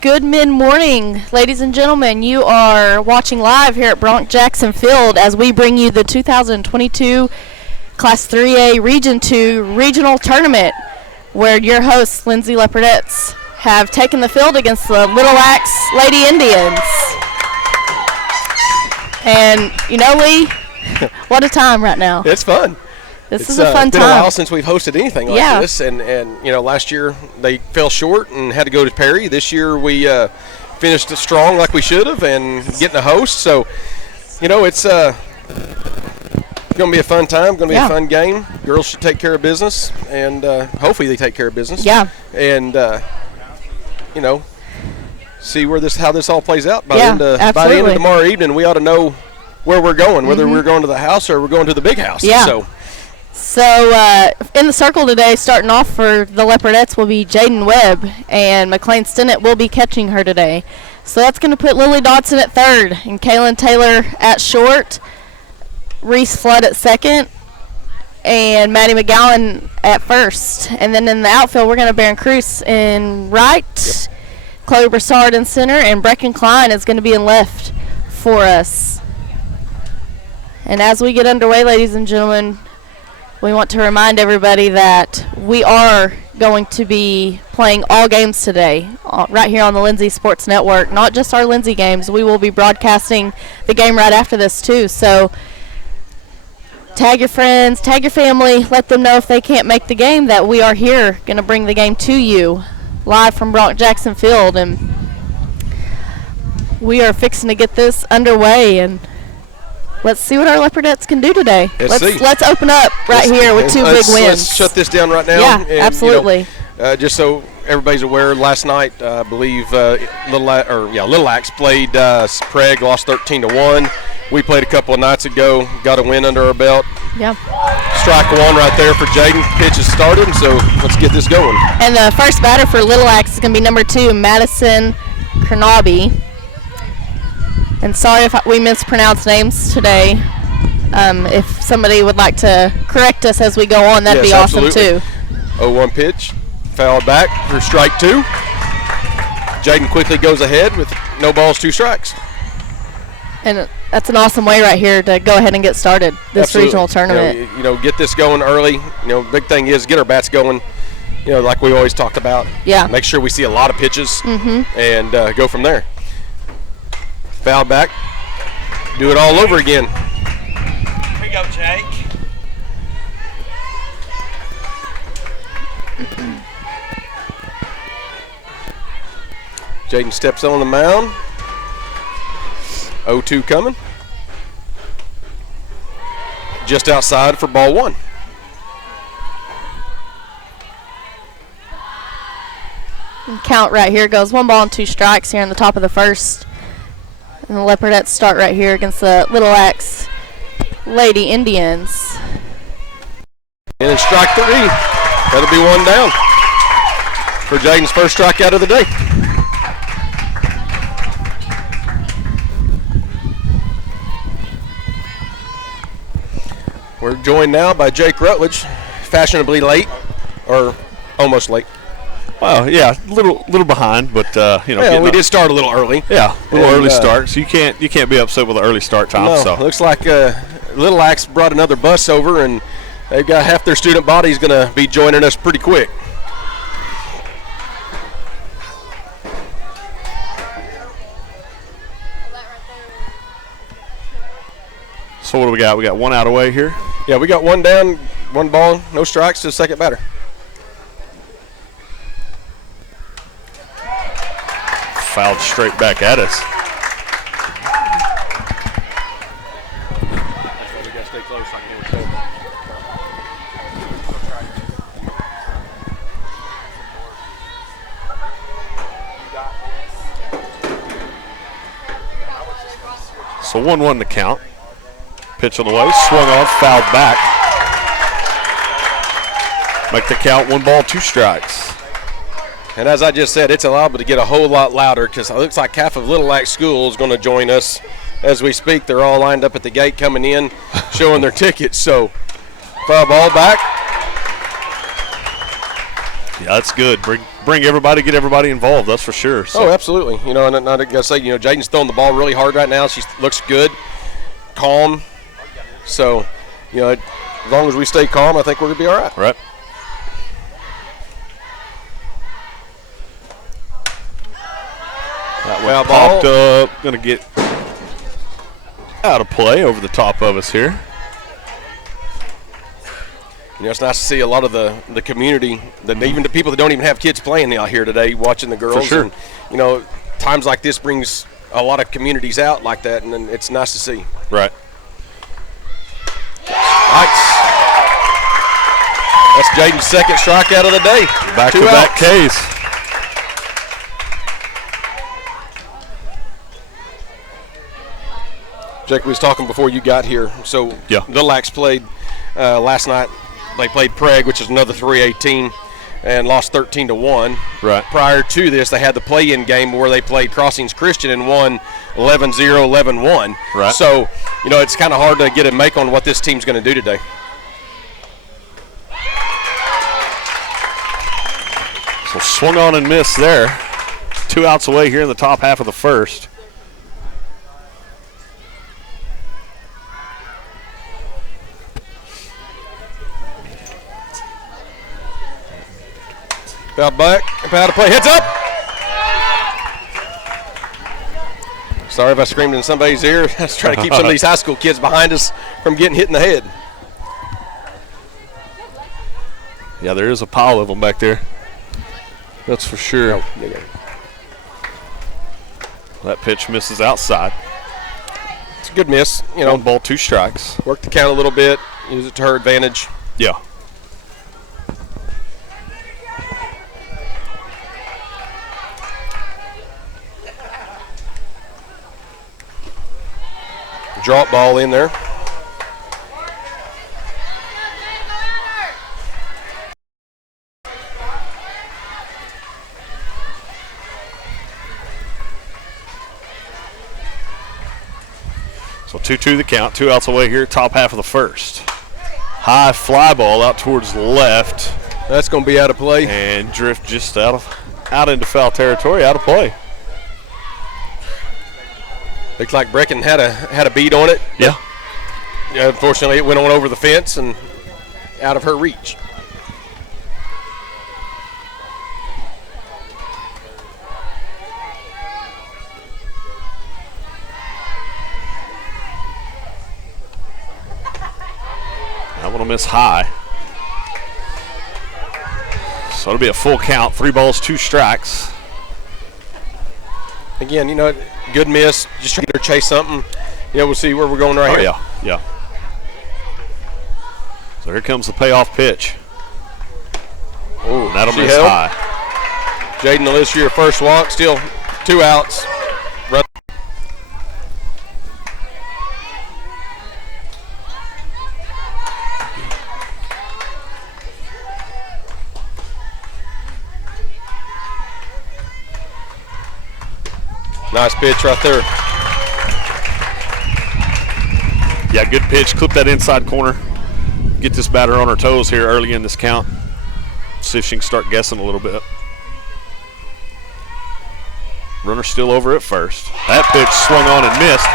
Good mid-morning, ladies and gentlemen. You are watching live here at Bronx Jackson Field as we bring you the 2022 Class 3A Region 2 Regional Tournament, where your hosts, Lindsay Leopardettes, have taken the field against the Little Axe Lady Indians. And, you know, Lee, what a time right now. It's fun. This is a fun time. It's been a while since we've hosted anything like this, and you know, last year they fell short and had to go to Perry. This year we finished strong like we should have and getting a host. So, you know, it's going to be a fun time, going to be a fun game. Girls should take care of business, and hopefully they take care of business. Yeah. And, you know, see how this all plays out. By the end of tomorrow evening, we ought to know where we're going, whether we're going to the house or we're going to the big house. Yeah. So in the circle today, starting off for the Leopardettes will be Jaden Webb, and McLean Stinnett will be catching her today. So that's going to put Lily Dodson at third, and Kaylin Taylor at short, Reese Flood at second, and Maddie McGowan at first. And then in the outfield, we're going to Baron Cruz in right, Chloe Broussard in center, and Brecken Klein is going to be in left for us. And as we get underway, ladies and gentlemen, we want to remind everybody that we are going to be playing all games today right here on the Lindsay Sports Network, not just our Lindsay games. We will be broadcasting the game right after this too. So tag your friends, tag your family, let them know if they can't make the game that we are here going to bring the game to you live from Bronx Jackson Field. And we are fixing to get this underway, and let's see what our Leopardettes can do today. Let's open up here with two big wins. Let's shut this down right now. Yeah, and, absolutely. You know, just so everybody's aware, last night I believe Little Axe played Prague, lost 13-1. We played a couple of nights ago, got a win under our belt. Yeah. Strike one right there for Jaden. Pitch has started, so let's get this going. And the first batter for Little Axe is going to be number 2, Madison Kernaby. And sorry if we mispronounced names today. If somebody would like to correct us as we go on, that'd be awesome absolutely. Too. 0-1 pitch, fouled back for strike 2. Jaden quickly goes ahead with no balls, 2 strikes. And that's an awesome way right here to go ahead and get started this regional tournament. You know, get this going early. You know, big thing is get our bats going. You know, like we always talked about. Yeah. Make sure we see a lot of pitches and go from there. Foul back. Do it all over again. Here we go, Jake. Jaden steps on the mound. 0-2 coming. Just outside for ball 1. And count right here goes 1 ball and 2 strikes here in the top of the first. And the Leopardettes start right here against the Little Axe Lady Indians. And then strike 3. That'll be 1 down for Jaden's first strikeout of the day. We're joined now by Jake Rutledge, fashionably late, or almost late. Well, yeah, a little behind, but you know. Yeah, we did start a little early. Yeah, a little early start. So you can't be upset with the early start time. No, so looks like Little Axe brought another bus over, and they've got half their student body's going to be joining us pretty quick. So what do we got? We got 1 out away here. Yeah, we got 1 down, 1 ball, no strikes to the second batter. Fouled straight back at us. We got to stay close. So 1-1 to count. Pitch on the way, swung on, fouled back. Make the count 1 ball, 2 strikes. And as I just said, it's allowable to get a whole lot louder because it looks like half of Little Axe School is going to join us as we speak. They're all lined up at the gate coming in, showing their tickets. So foul ball back. Yeah, that's good. Bring bring everybody, get everybody involved. That's for sure. So. Oh, absolutely. You know, and I got to say, you know, Jaden's throwing the ball really hard right now. She looks good, calm. So, you know, as long as we stay calm, I think we're going to be all right. Right. That one popped up. Going to get out of play over the top of us here. You know, it's nice to see a lot of the community, even the people that don't even have kids playing out here today, watching the girls. For sure. And, you know, times like this brings a lot of communities out like that, and it's nice to see. Right. Nice. That's Jaden's second strikeout of the day. Back-to-back Ks. Jake was talking before you got here. So yeah. Little Axe played last night. They played Prague, which is another 3A team, and lost 13-1. Right. Prior to this, they had the play-in game where they played Crossings Christian and won 11-0, 11-1. Right. So, you know, it's kind of hard to get a make on what this team's going to do today. So swung on and missed there. 2 outs away here in the top half of the first. About back, about to play, heads up. Sorry if I screamed in somebody's ear. I was trying to keep some of these high school kids behind us from getting hit in the head. Yeah, there is a pile of them back there. That's for sure. Oh, yeah. That pitch misses outside. It's a good miss. You know, 1 ball, 2 strikes. Work the count a little bit, use it to her advantage. Yeah. Drop ball in there. So 2-2 the count, 2 outs away here, top half of the first. High fly ball out towards the left. That's going to be out of play. And drift just out into foul territory, out of play. Looks like Brecken had a beat on it. Yeah. Unfortunately, it went on over the fence and out of her reach. That one will miss high. So it'll be a full count, 3 balls, 2 strikes. Again, you know, good miss. Just trying to chase something. Yeah, we'll see where we're going right here. Yeah. So here comes the payoff pitch. Oh, that'll miss high. Jaden will issue your first walk. Still 2 outs. Run. Nice pitch right there. Yeah, good pitch. Clip that inside corner. Get this batter on her toes here early in this count. See if she can start guessing a little bit. Runner still over at first. That pitch swung on and missed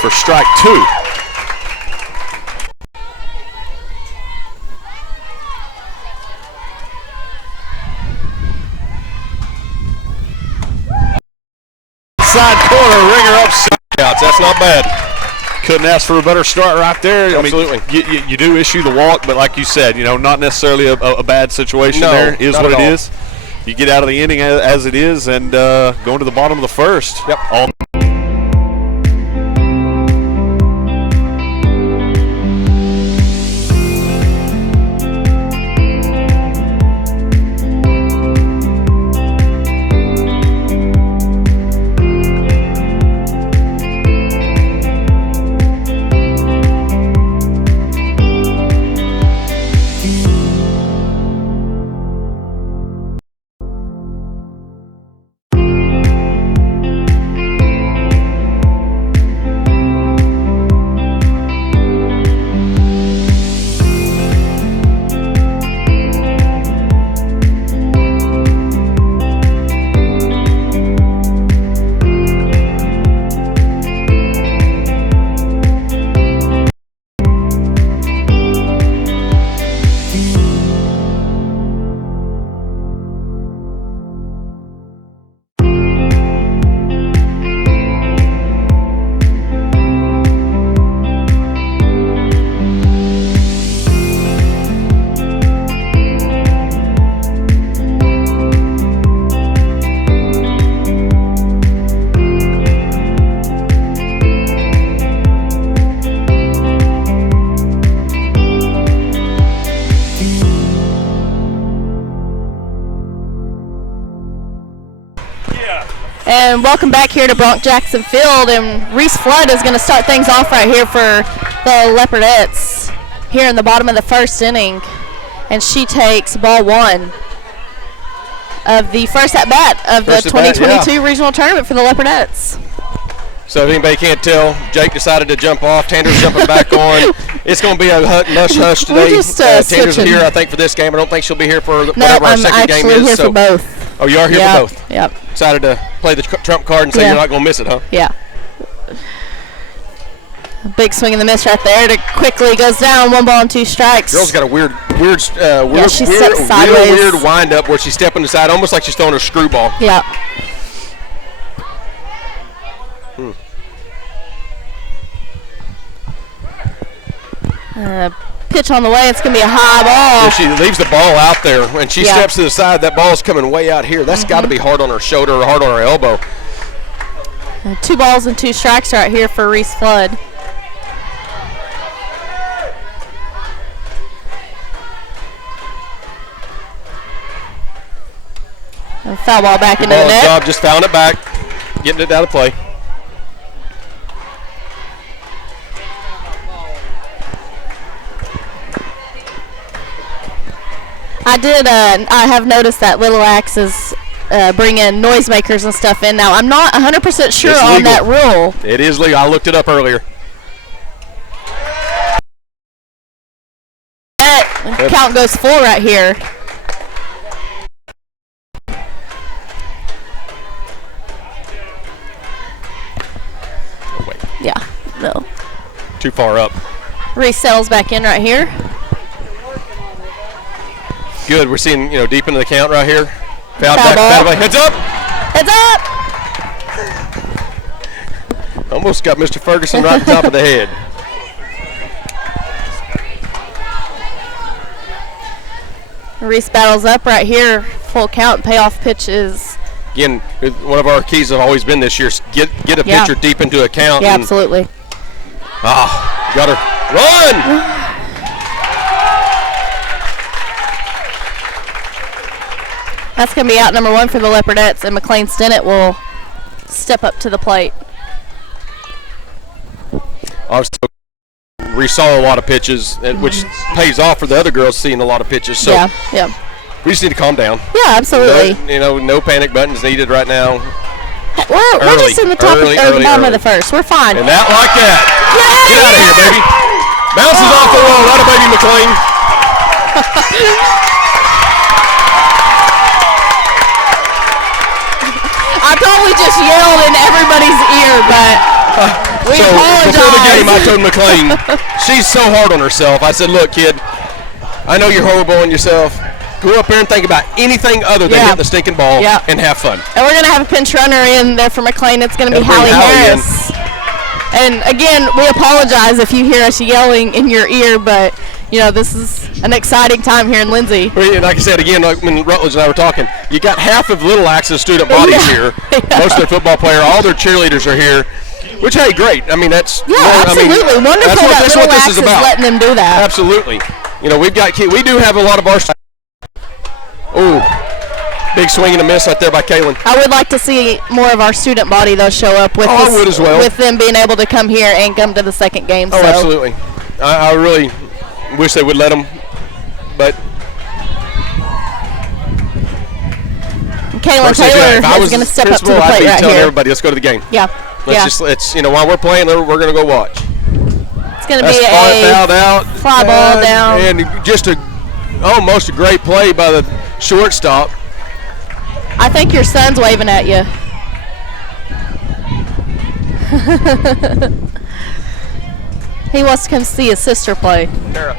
for strike 2. Side corner, ringer up. Outs. That's not bad. Couldn't ask for a better start right there. Absolutely. I mean, you do issue the walk, but like you said, you know, not necessarily a bad situation there. Is what it is. You get out of the inning as it is and going to the bottom of the first. Yep. All And welcome back here to Bronx Jackson Field. And Reese Flood is going to start things off right here for the Leopardettes here in the bottom of the first inning. And she takes ball one of the first at bat of the 2022 regional tournament for the Leopardettes. So if anybody can't tell, Jake decided to jump off. Tanner's jumping back on. It's going to be a hush today. Tanner's here, I think, for this game. I don't think she'll be here for whatever our second game is. No, I'm actually here for both. Oh, you are here for both? Yep. Excited to play the trump card and say you're not going to miss it, huh? Yeah. A big swing and the miss right there. It quickly goes down. 1 ball and 2 strikes. Girl's got a weird wind up where she's stepping aside, almost like she's throwing a screwball. Yeah. Pitch on the way. It's going to be a high ball. Yeah, she leaves the ball out there. When she steps to the side, that ball's coming way out here. That's got to be hard on her shoulder or hard on her elbow. 2 balls and 2 strikes right here for Reese Flood. And foul ball back into the net. Job, just fouling it back, getting it out of play. I have noticed that Little Axe is bringing noisemakers and stuff in now. I'm not 100% sure on that rule. It is legal. I looked it up earlier. Count goes full right here. Oh, wait. Yeah, no. Too far up. Reese settles back in right here. Good. We're seeing, deep into the count right here. Foul back. Heads up. Heads up. Almost got Mr. Ferguson right on top of the head. Reese battles up right here. Full count. Payoff pitches. Again, one of our keys have always been this year: get a pitcher deep into a count. Yeah, absolutely. Got her. Run. That's going to be out number 1 for the Leopardettes, and McLean Stinnett will step up to the plate. We saw a lot of pitches, which pays off for the other girls seeing a lot of pitches. So yeah. We just need to calm down. Yeah, absolutely. No panic buttons needed right now. We're just in the bottom of the first. We're fine. And that like that. Yay! Get out of here, baby. Bounces off the wall. Right, baby McLean. I probably just yelled in everybody's ear, but we apologize. Before the game, I told McLean, she's so hard on herself. I said, look, kid, I know you're horrible on yourself. Go up there and think about anything other than hit the stinking ball and have fun. And we're going to have a pinch runner in there for McLean. It's going to be Hallie Harris. And, again, we apologize if you hear us yelling in your ear, but, this is an exciting time here in Lindsay. And like I said, again, like when Rutledge and I were talking, you got half of Little Axe's student bodies here. Most of their football player, all their cheerleaders are here. Which, hey, great. I mean, that's absolutely wonderful that Little Axe is letting them do that. Absolutely. We do have a lot of our. Big swing and a miss right there by Kaylin. I would like to see more of our student body though show up with I would as well. With them being able to come here and come to the second game. Oh, absolutely. I really wish they would let them, but. Kaylin Taylor is going to step up to the plate right here. Telling everybody, let's go to the game. Yeah. Let's while we're playing, we're going to go watch. It's going to be a fly ball down. And just almost a great play by the shortstop. I think your son's waving at you. He wants to come see his sister play. Tara.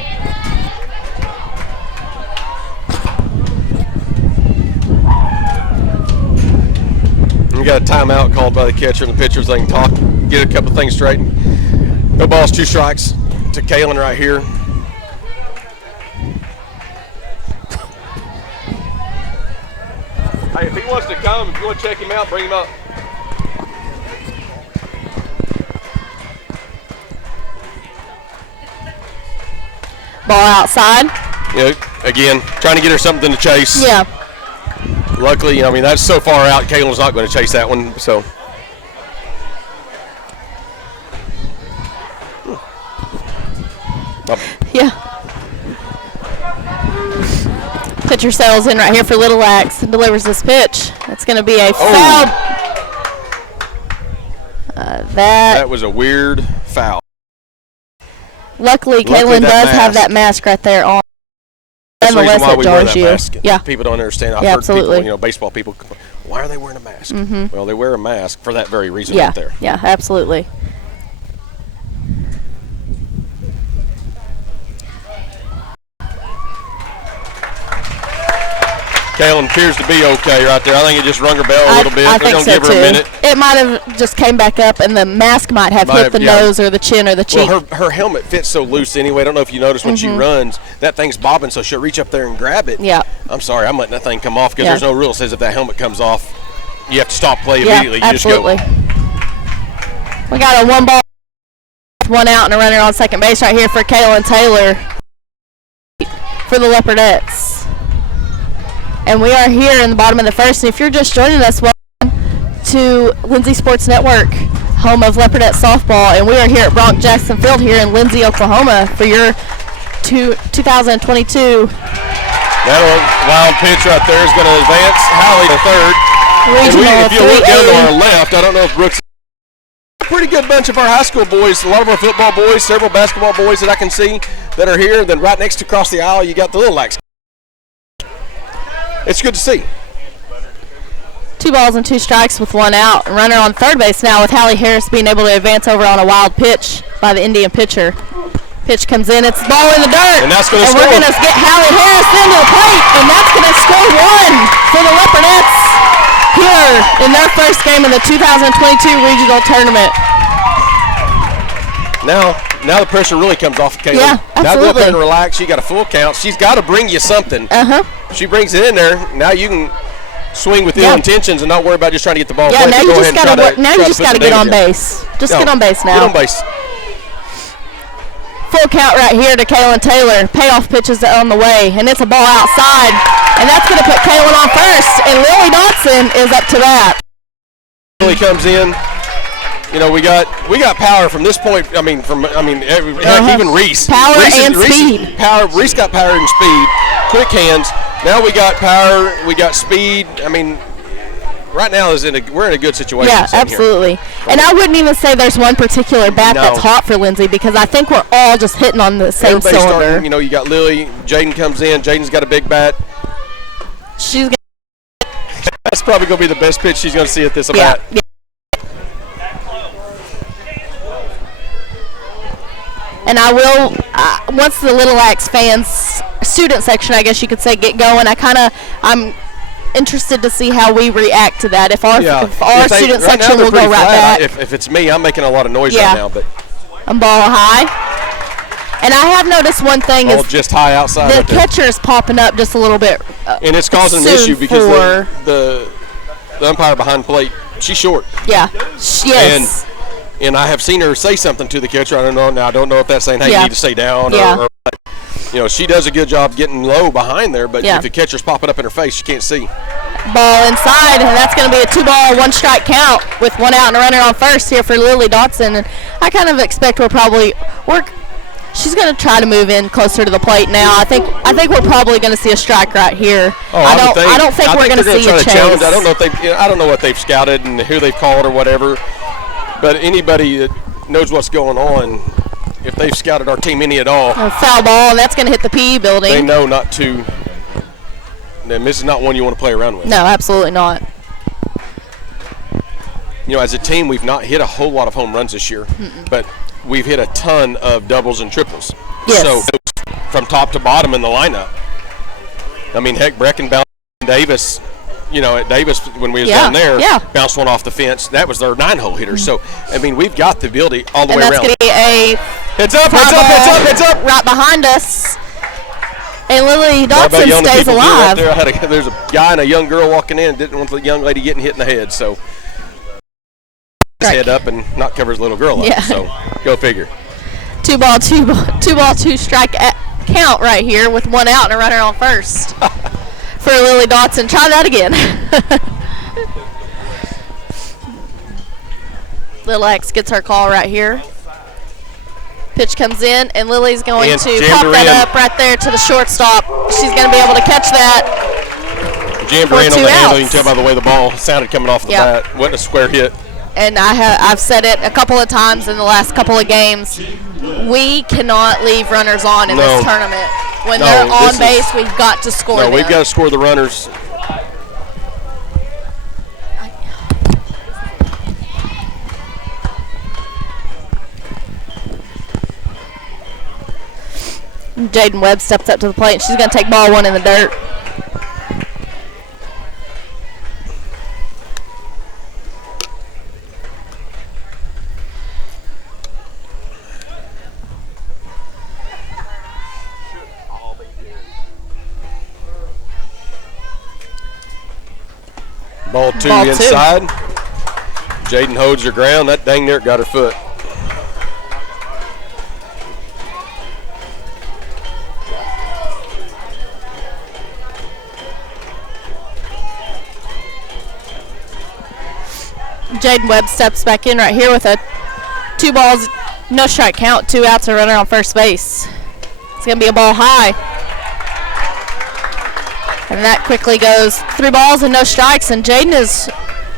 We got a timeout called by the catcher and the pitcher so they can talk, get a couple things straight. No balls, 2 strikes to Kaylin right here. Hey, if he wants to come, if you want to check him out, bring him up. Ball outside. Again, trying to get her something to chase. Yeah. Luckily, I mean, that's so far out, Kaylin's not going to chase that one, so. Yeah. Pitcher sails in right here for Little Axe and delivers this pitch. That's going to be a foul. That was a weird foul. Luckily Kaylin does have that mask right there on. That's the reason why we wear that you. mask. Yeah. People don't understand. I've heard people, baseball people, why are they wearing a mask? Mm-hmm. Well, they wear a mask for that very reason right there. Yeah, absolutely. Kaylin appears to be okay right there. I think it just rung her bell a little bit. I think so give her too. a minute. It might have just came back up, and the mask might have hit the nose or the chin or the cheek. Well, her helmet fits so loose anyway. I don't know if you noticed when she runs, that thing's bobbing, so she'll reach up there and grab it. Yeah. I'm sorry, I'm letting that thing come off because there's no rule that says if that helmet comes off, you have to stop play immediately. You absolutely. just go. We got a 1 ball, 1 out, and a runner on second base right here for Kaylin Taylor for the Leopardettes. And we are here in the bottom of the first. And if you're just joining us, welcome to Lindsay Sports Network, home of Leopardette softball. And we are here at Bronx Jackson Field here in Lindsay, Oklahoma for your 2022. That wild pitch right there is going to advance Hallie to third. Regional if you look down to our left, I don't know if Brooks. A pretty good bunch of our high school boys, a lot of our football boys, several basketball boys that I can see that are here. Then right next to across the aisle, you got the Little Axe. It's good to see. 2 balls and 2 strikes with 1 out. Runner on third base now with Hallie Harris being able to advance over on a wild pitch by the Indian pitcher. Pitch comes in. It's the ball in the dirt. And that's going to score. And we're going to get Hallie Harris into the plate, and that's going to score 1 for the Leopardettes here in their first game in the 2022 regional tournament. Now the pressure really comes off of Kaylin. Yeah, absolutely. Now go up there and relax. She got a full count. She's got to bring you something. She brings it in there. Now you can swing with ill intentions and not worry about just trying to get the ball. Yeah, now you just got to. Now you just got to get on base. Just get on base now. Get on base. Full count right here to Kaylin Taylor. Payoff pitches on the way, and it's a ball outside, and that's going to put Kaylin on first. And Lily Dotson is up to bat. Lily comes in. You know, we got power from this point. Even Reese. Power and speed. Reese got power and speed. Quick hands. Now we got power. We got speed. I mean, right now we're in a good situation. Yeah, absolutely. And I wouldn't even say there's one particular bat that's hot for Lindsay because I think we're all just hitting on the same cylinder. You know, you got Lily. Jaden comes in. Jaden's got a big bat. That's probably going to be the best pitch she's going to see at this bat. Yeah. And I will, once the Little Axe fans, student section, I guess you could say, get going, I'm interested to see how we react to that. If our student section will go right back. If it's me, I'm making a lot of noise right now. But I'm ball high. And I have noticed one thing is just high outside. The catcher is popping up just a little bit. And it's causing an issue because the umpire behind plate, she's short. Yeah, she is. And I have seen her say something to the catcher. I don't know. Now I don't know if that's saying, "Hey, you need to stay down," or you know, she does a good job getting low behind there. But if the catcher's popping up in her face, she can't see. Ball inside, and that's going to be a 2 ball, 1 strike count with 1 out and a runner on first here for Lily Dotson. And I kind of expect she's going to try to move in closer to the plate now. I think we're probably going to see a strike right here. I don't think we're going to see a chase. I don't know if I don't know what they've scouted and who they've called or whatever. But anybody that knows what's going on, if they've scouted our team any at all, a foul ball, and that's going to hit the PE building. They know not to. Then this is not one you want to play around with. No, absolutely not. You know, as a team, we've not hit a whole lot of home runs this year, but we've hit a ton of doubles and triples. Yes. So from top to bottom in the lineup. I mean, heck, Brecken, Davis. You know, at Davis, when we was down there, bounced one off the fence. That was their 9-hole hitter. So, I mean, we've got the ability all the way around. And that's going to be a heads up right behind us. And Lily Dotson stays alive. Right there's a guy and a young girl walking in. Didn't want the young lady getting hit in the head. So, his head up and not cover his little girl up. So, go figure. 2 ball, 2 strike count right here with 1 out and a runner on first. for Lily Dotson. Try that again. Lil X gets her call right here. Pitch comes in, and Lily's going to pop that up right there to the shortstop. She's going to be able to catch that. Jammed her in on the handle. You can tell by the way the ball sounded coming off the bat. Wasn't a square hit. And I've said it a couple of times in the last couple of games. We cannot leave runners on in this tournament. When they're on base, we've got to score them. We've got to score the runners. Jaden Webb steps up to the plate, and she's going to take ball one in the dirt. Ball two inside. Jaden holds her ground. That dang near got her foot. Jaden Webb steps back in right here with a 2 balls, no strike count, 2 outs, a runner on first base. It's going to be a ball high. And that quickly goes 3 balls and no strikes, and Jaden is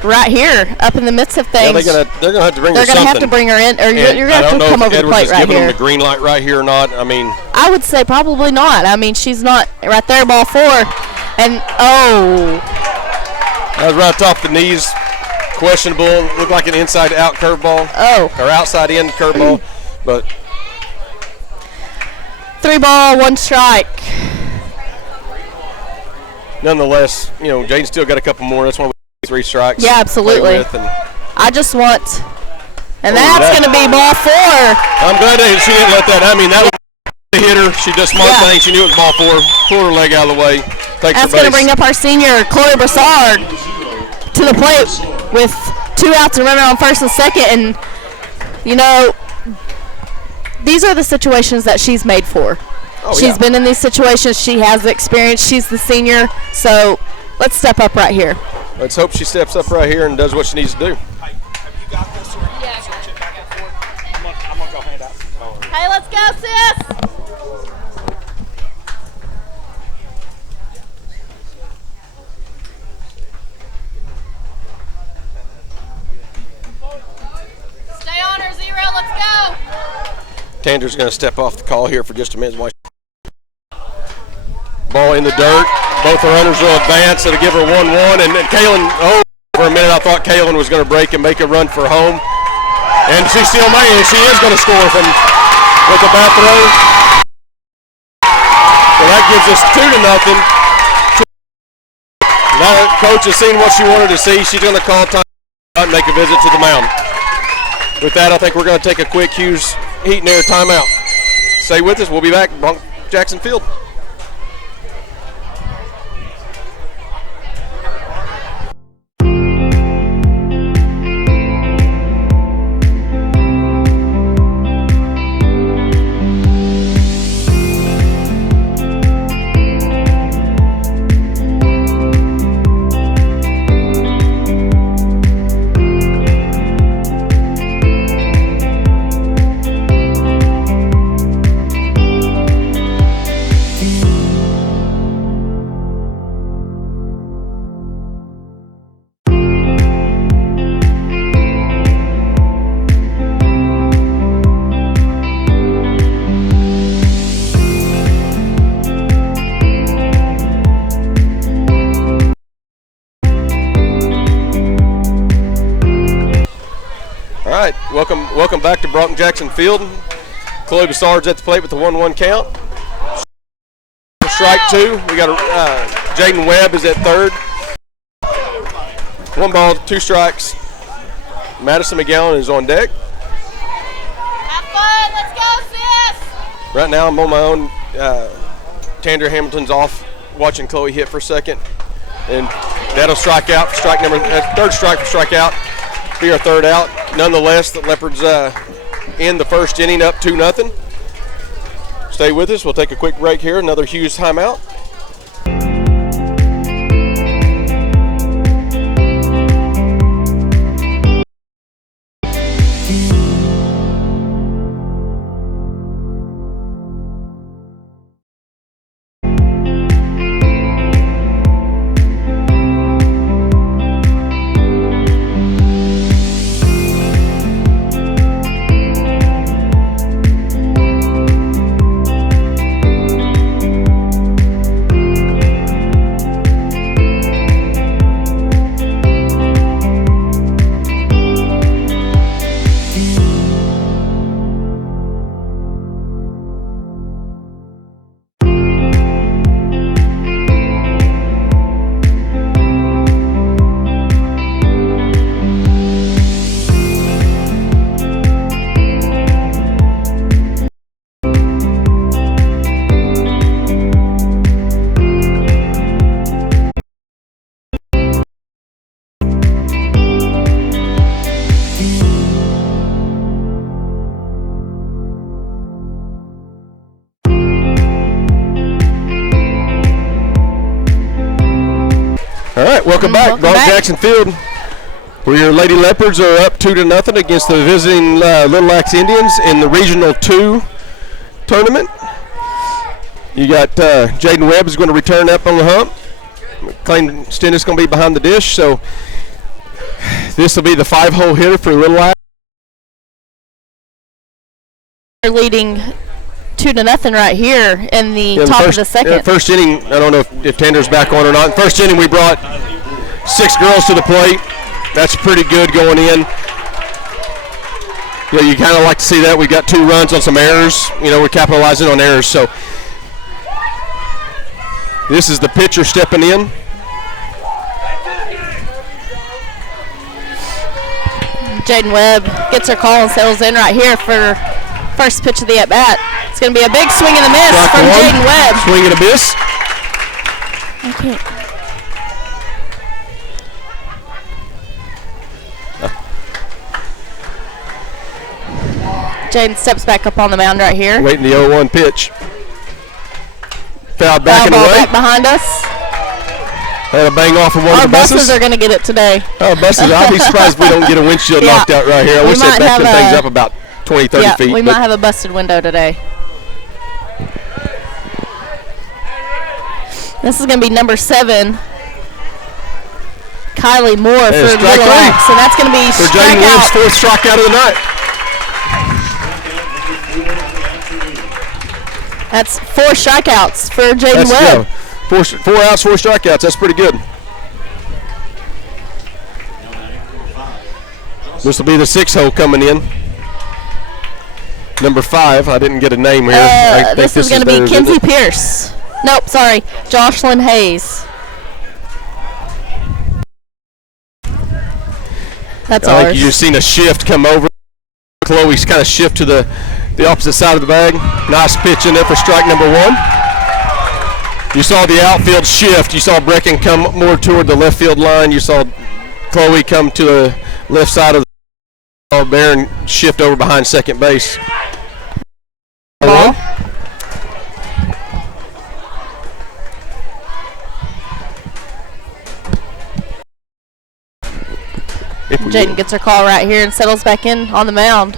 right here, up in the midst of things. Yeah, they're going to have to bring her something. They're going to have to bring her in, or you're going to have to come over the plate right here. Giving them the green light right here or not. I mean, I would say probably not. I mean, she's not right there, ball 4. And, that was right off the knees. Questionable. Looked like an inside-out curveball. Or outside-in curveball. But 3 ball, 1 strike. Nonetheless, Jaden's still got a couple more. That's why we 3 strikes. Yeah, absolutely. I just want, and that's going to be ball 4. I'm glad that she didn't let that. I mean, that was a hitter. She did smart thing. She knew it was ball 4. Pulled her leg out of the way. That's going to bring up our senior, Chloe Broussard, to the plate with 2 outs and runner on first and second. And, these are the situations that she's made for. She's been in these situations. She has the experience. She's the senior. So let's step up right here. Let's hope she steps up right here and does what she needs to do. Hey, have you got this? Yeah. Check back out for it. I'm going to go hand out some color. Hey, let's go, sis. Stay on her, 0. Let's go. Tander's going to step off the call here for just a minute. Ball in the dirt. Both the runners will advance. It'll give her 1-1. And Kaylin, for a minute I thought Kaylin was going to break and make a run for home. And she still may, and she is going to score with a bat throw. Well, that gives us 2-0. Now coach has seen what she wanted to see. She's going to call time out and make a visit to the mound. With that, I think we're going to take a quick Hughes Heat and Air timeout. Stay with us. We'll be back. Jackson Field. Welcome back to Broughton-Jackson Field. Chloe Broussard's at the plate with the 1-1 count. Strike 2. We got Jaden Webb is at third. 1 ball, 2 strikes. Madison McGowan is on deck. Have fun. Let's go, sis. Right now I'm on my own. Tandra Hamilton's off watching Chloe hit for a second. And that'll strike out. Third strike for strikeout. Be our 3rd out. Nonetheless, the Leopards in the first inning up 2-0. Stay with us. We'll take a quick break here. Another Hughes timeout. back. Bronx Jackson Field, where your Lady Leopards are up 2-0 against the visiting Little Axe Indians in the Regional 2 tournament. You got Jaden Webb is going to return up on the hump. McLean Stennis going to be behind the dish, so this will be the 5-hole hitter for Little Axe. They're leading 2-0 right here in the top of the second. First inning, I don't know if Tanner's back on or not. First inning, we brought 6 girls to the plate. That's pretty good going in. You know, you kind of like to see that. We got 2 runs on some errors. You know, we're capitalizing on errors. So this is the pitcher stepping in. Jaden Webb gets her call and settles in right here for first pitch of the at-bat. It's going to be a big swing and a miss from Jaden Webb. Swing and a miss. Okay. Jaden steps back up on the mound right here. Waiting the 0-1 pitch. Foul back in the way. Back behind us. Had a bang off of one of the buses. Our buses are going to get it today. Oh, buses. I'd be surprised if we don't get a windshield knocked out right here. I wish they'd back them things up about 20, 30 feet. We might have a busted window today. This is going to be number 7, Kylie Moore for Little Axe. So that's going to be for Jaden Webb's 4th strikeout of the night. That's 4 strikeouts for Jaden Webb. Yeah, 4 outs, 4 strikeouts. That's pretty good. This will be the 6-hole coming in. Number 5. I didn't get a name here. This is going to be Kenzie Pierce. Nope, sorry. Jocelyn Hayes. That's ours. I think you've seen a shift come over. Chloe's kind of shift to the opposite side of the bag. Nice pitch in there for strike number 1. You saw the outfield shift. You saw Brecken come more toward the left field line. You saw Chloe come to the left side of the there and shift over behind second base. Ball. Jaden gets her call right here and settles back in on the mound.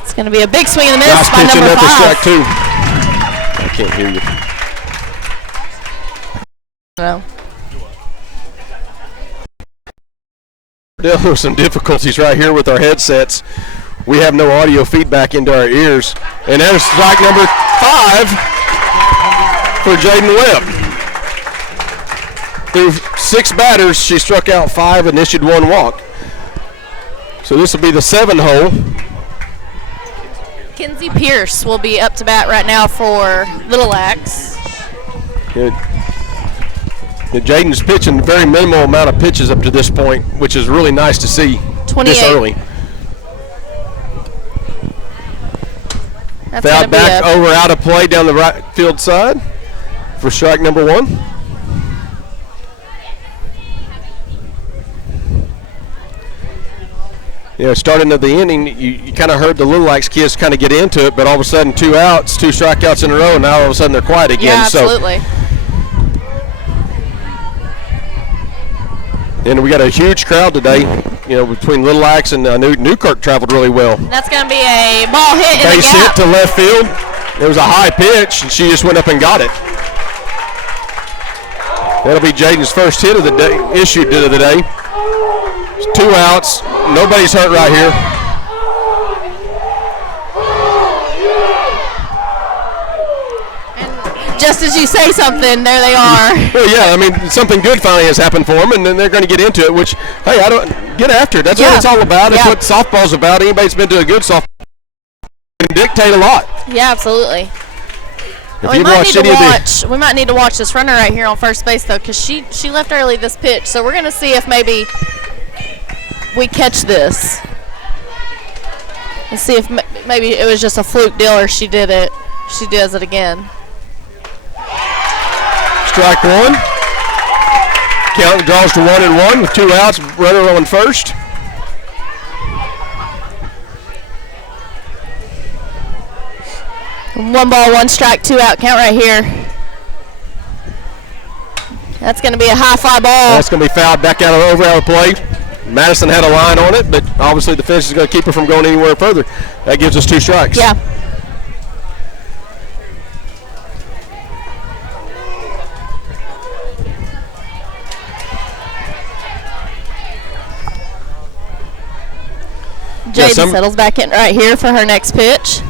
It's going to be a big swing and a miss nice by number 5. Strike 2. I can't hear you. No. Dealing with some difficulties right here with our headsets. We have no audio feedback into our ears. And there's strike number 5 for Jaden Webb. Through 6 batters, she struck out 5 and issued 1 walk. So this will be the 7-hole. Kenzie Pierce will be up to bat right now for Little Axe. Good. Jaden's pitching a very minimal amount of pitches up to this point, which is really nice to see 28. This early. That's Foul back over out of play down the right field side for strike number 1. Yeah, starting of the inning, you kind of heard the Little Axe kids kind of get into it, but all of a sudden 2 outs, 2 strikeouts in a row, and now all of a sudden they're quiet again. Yeah, absolutely. And we got a huge crowd today, you know, between Little Axe and Newkirk traveled really well. That's going to be a ball hit in the Base gap. hit to left field. There was a high pitch, and she just went up and got it. That'll be Jaden's first hit of the day, issued hit of the day. 2 outs. Nobody's hurt right here. Just as you say something, there they are. Well, yeah, I mean, something good finally has happened for them, and then they're going to get into it, which, hey, I don't get after it. That's what it's all about. That's what softball's about. Anybody that's been to a good softball can dictate a lot. Yeah, absolutely. We might need to watch this runner right here on first base, though, because she left early this pitch. So we're going to see if maybe we catch this. And see if maybe it was just a fluke deal or she did it. She does it again. Strike 1. Count draws to 1-1 with 2 outs. Runner on first. One 1 ball, 1 strike, 2 out count right here. That's going to be a high fly ball. That's going to be fouled back out of play. Madison had a line on it, but obviously the finish is going to keep her from going anywhere further. That gives us 2 strikes. Yeah. Jaden settles back in right here for her next pitch.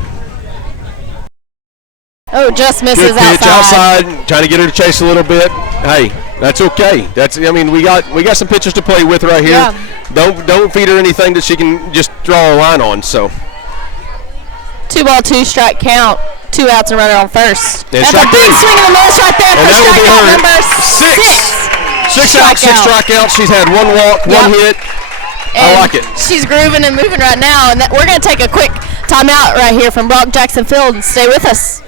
Oh, just misses Good pitch outside, trying to get her to chase a little bit. Hey, that's okay. We got some pitchers to play with right here. Yeah. Don't feed her anything that she can just draw a line on. So 2 ball, 2 strike count. 2 outs and runner on first. That's a big swing and a miss right there for strikeout number 6. 6 outs, 6 strikeouts. She's had 1 walk, 1 hit. And I like it. She's grooving and moving right now, and we're going to take a quick timeout right here from Brock Jackson Field, and stay with us.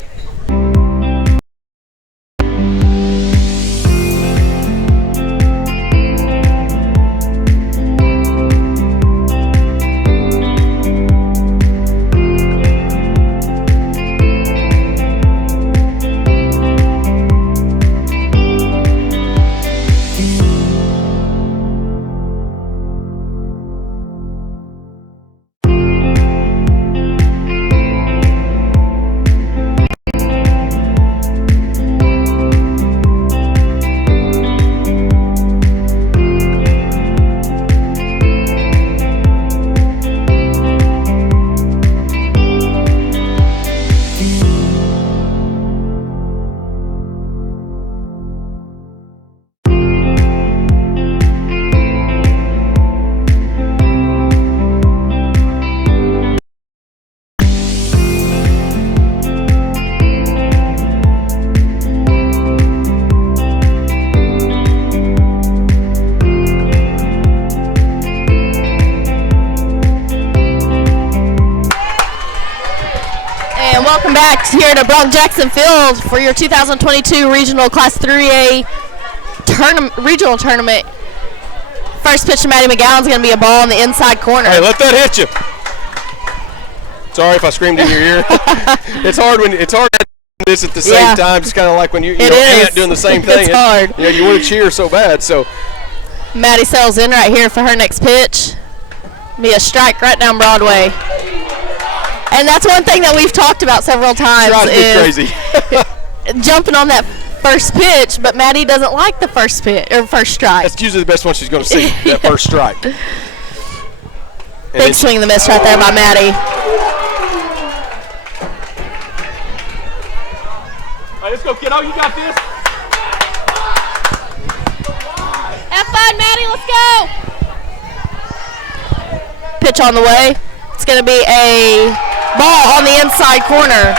Welcome back here to Brock Jackson Field for your 2022 Regional Class 3A regional tournament. First pitch to Maddie McGowan is going to be a ball in the inside corner. Hey, let that hit you. Sorry if I screamed in your ear. It's hard to do this at the same time. It's kind of like when you're ant doing the same thing. It's hard. You want to cheer so bad. So Maddie settles in right here for her next pitch. Be a strike right down Broadway. And that's one thing that we've talked about several times is crazy. Jumping on that first pitch, but Maddie doesn't like the first pitch or first strike. That's usually the best one she's going to see, that first strike. Big swing and the miss right there by Maddie. All right, let's go, kiddo. You got this. Have fun, Maddie. Let's go. Pitch on the way. It's going to be a ball on the inside corner.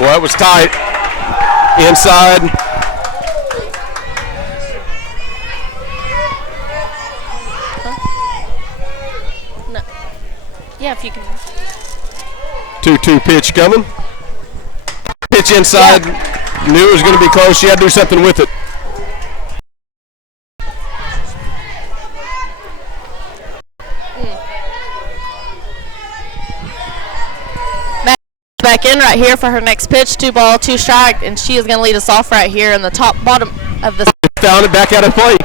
Well, it was tight. Inside. No. Yeah, if you can. 2-2 pitch coming. Pitch inside. Yeah. Knew it was going to be close. She had to do something with it. Back in right here for her next pitch. 2 ball, 2 strike, and she is going to lead us off right here in the bottom of the. Found it back out of play.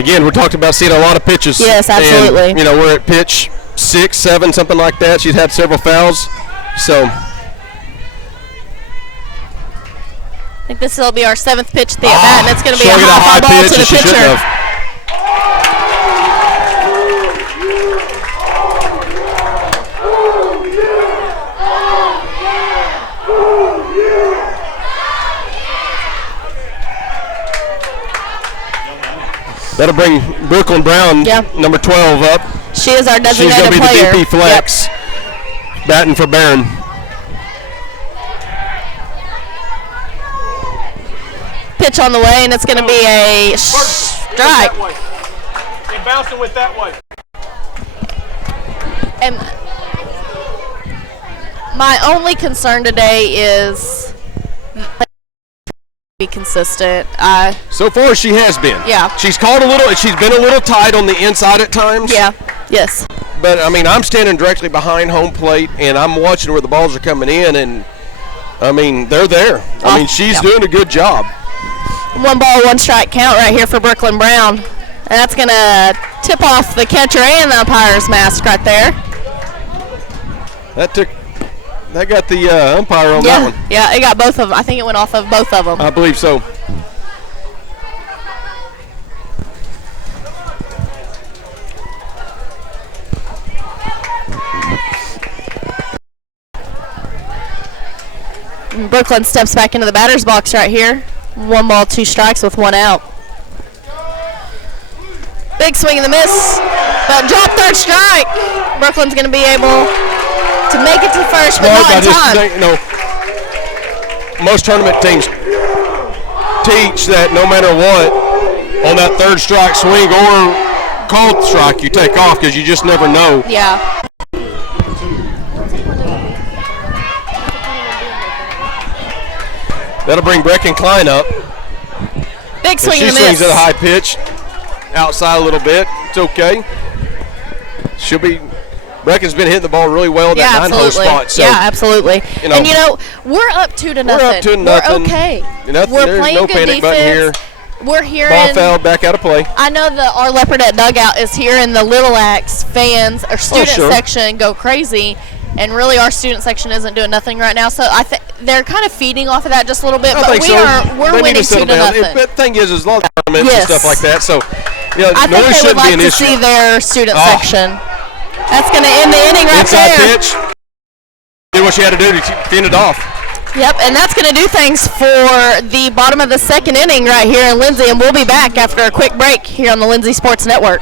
Again, we're talking about seeing a lot of pitches. Yes, absolutely. And, we're at pitch 6, 7, something like that. She's had several fouls, so. I think this will be our 7th pitch at the at bat, and it's going to be a high ball pitch to the pitcher. That'll bring Brooklyn Brown, number 12, up. She is our designated player. She's going to be player. the DP flex, batting for Barron. Pitch on the way, and it's going to be a strike. And bouncing with that way. And my only concern today is be consistent. So far, she has been. Yeah. She's called a little. She's been a little tight on the inside at times. Yeah. Yes. But I'm standing directly behind home plate, and I'm watching where the balls are coming in, and I mean, they're there. I mean, she's doing a good job. 1 ball, 1 strike count right here for Brooklyn Brown. And that's going to tip off the catcher and the umpire's mask right there. That got the umpire on that one. Yeah, it got both of them. I think it went off of both of them. I believe so. And Brooklyn steps back into the batter's box right here. 1 ball, 2 strikes with 1 out. Big swing and the miss, but drop third strike. Brooklyn's going to be able to make it to first, but not in time. Most tournament teams teach that no matter what, on that third strike swing or called strike, you take off because you just never know. Yeah. That'll bring Brecken Klein up. Big swing and a miss. She swings at a high pitch, outside a little bit. It's okay. She'll be. Brecken's been hitting the ball really well in that 9-hole spot. So, yeah, absolutely. And we're up 2-0. We're up 2-0. We're okay. We're playing good defense. Button here. We're here. Ball foul, back out of play. I know that our Leopardette dugout is here, and the Little Axe fans or student section go crazy. And really, our student section isn't doing nothing right now. So I think they're kind of feeding off of that just a little bit. But we're winning 2-0. The thing is, there's a lot of tournaments and stuff like that. So I think they would like to see their student section. That's going to end the inning right Inside there. Pitch. Did what she had to do to fend it off. Yep, and that's going to do things for the bottom of the 2nd inning right here in Lindsay. And we'll be back after a quick break here on the Lindsay Sports Network.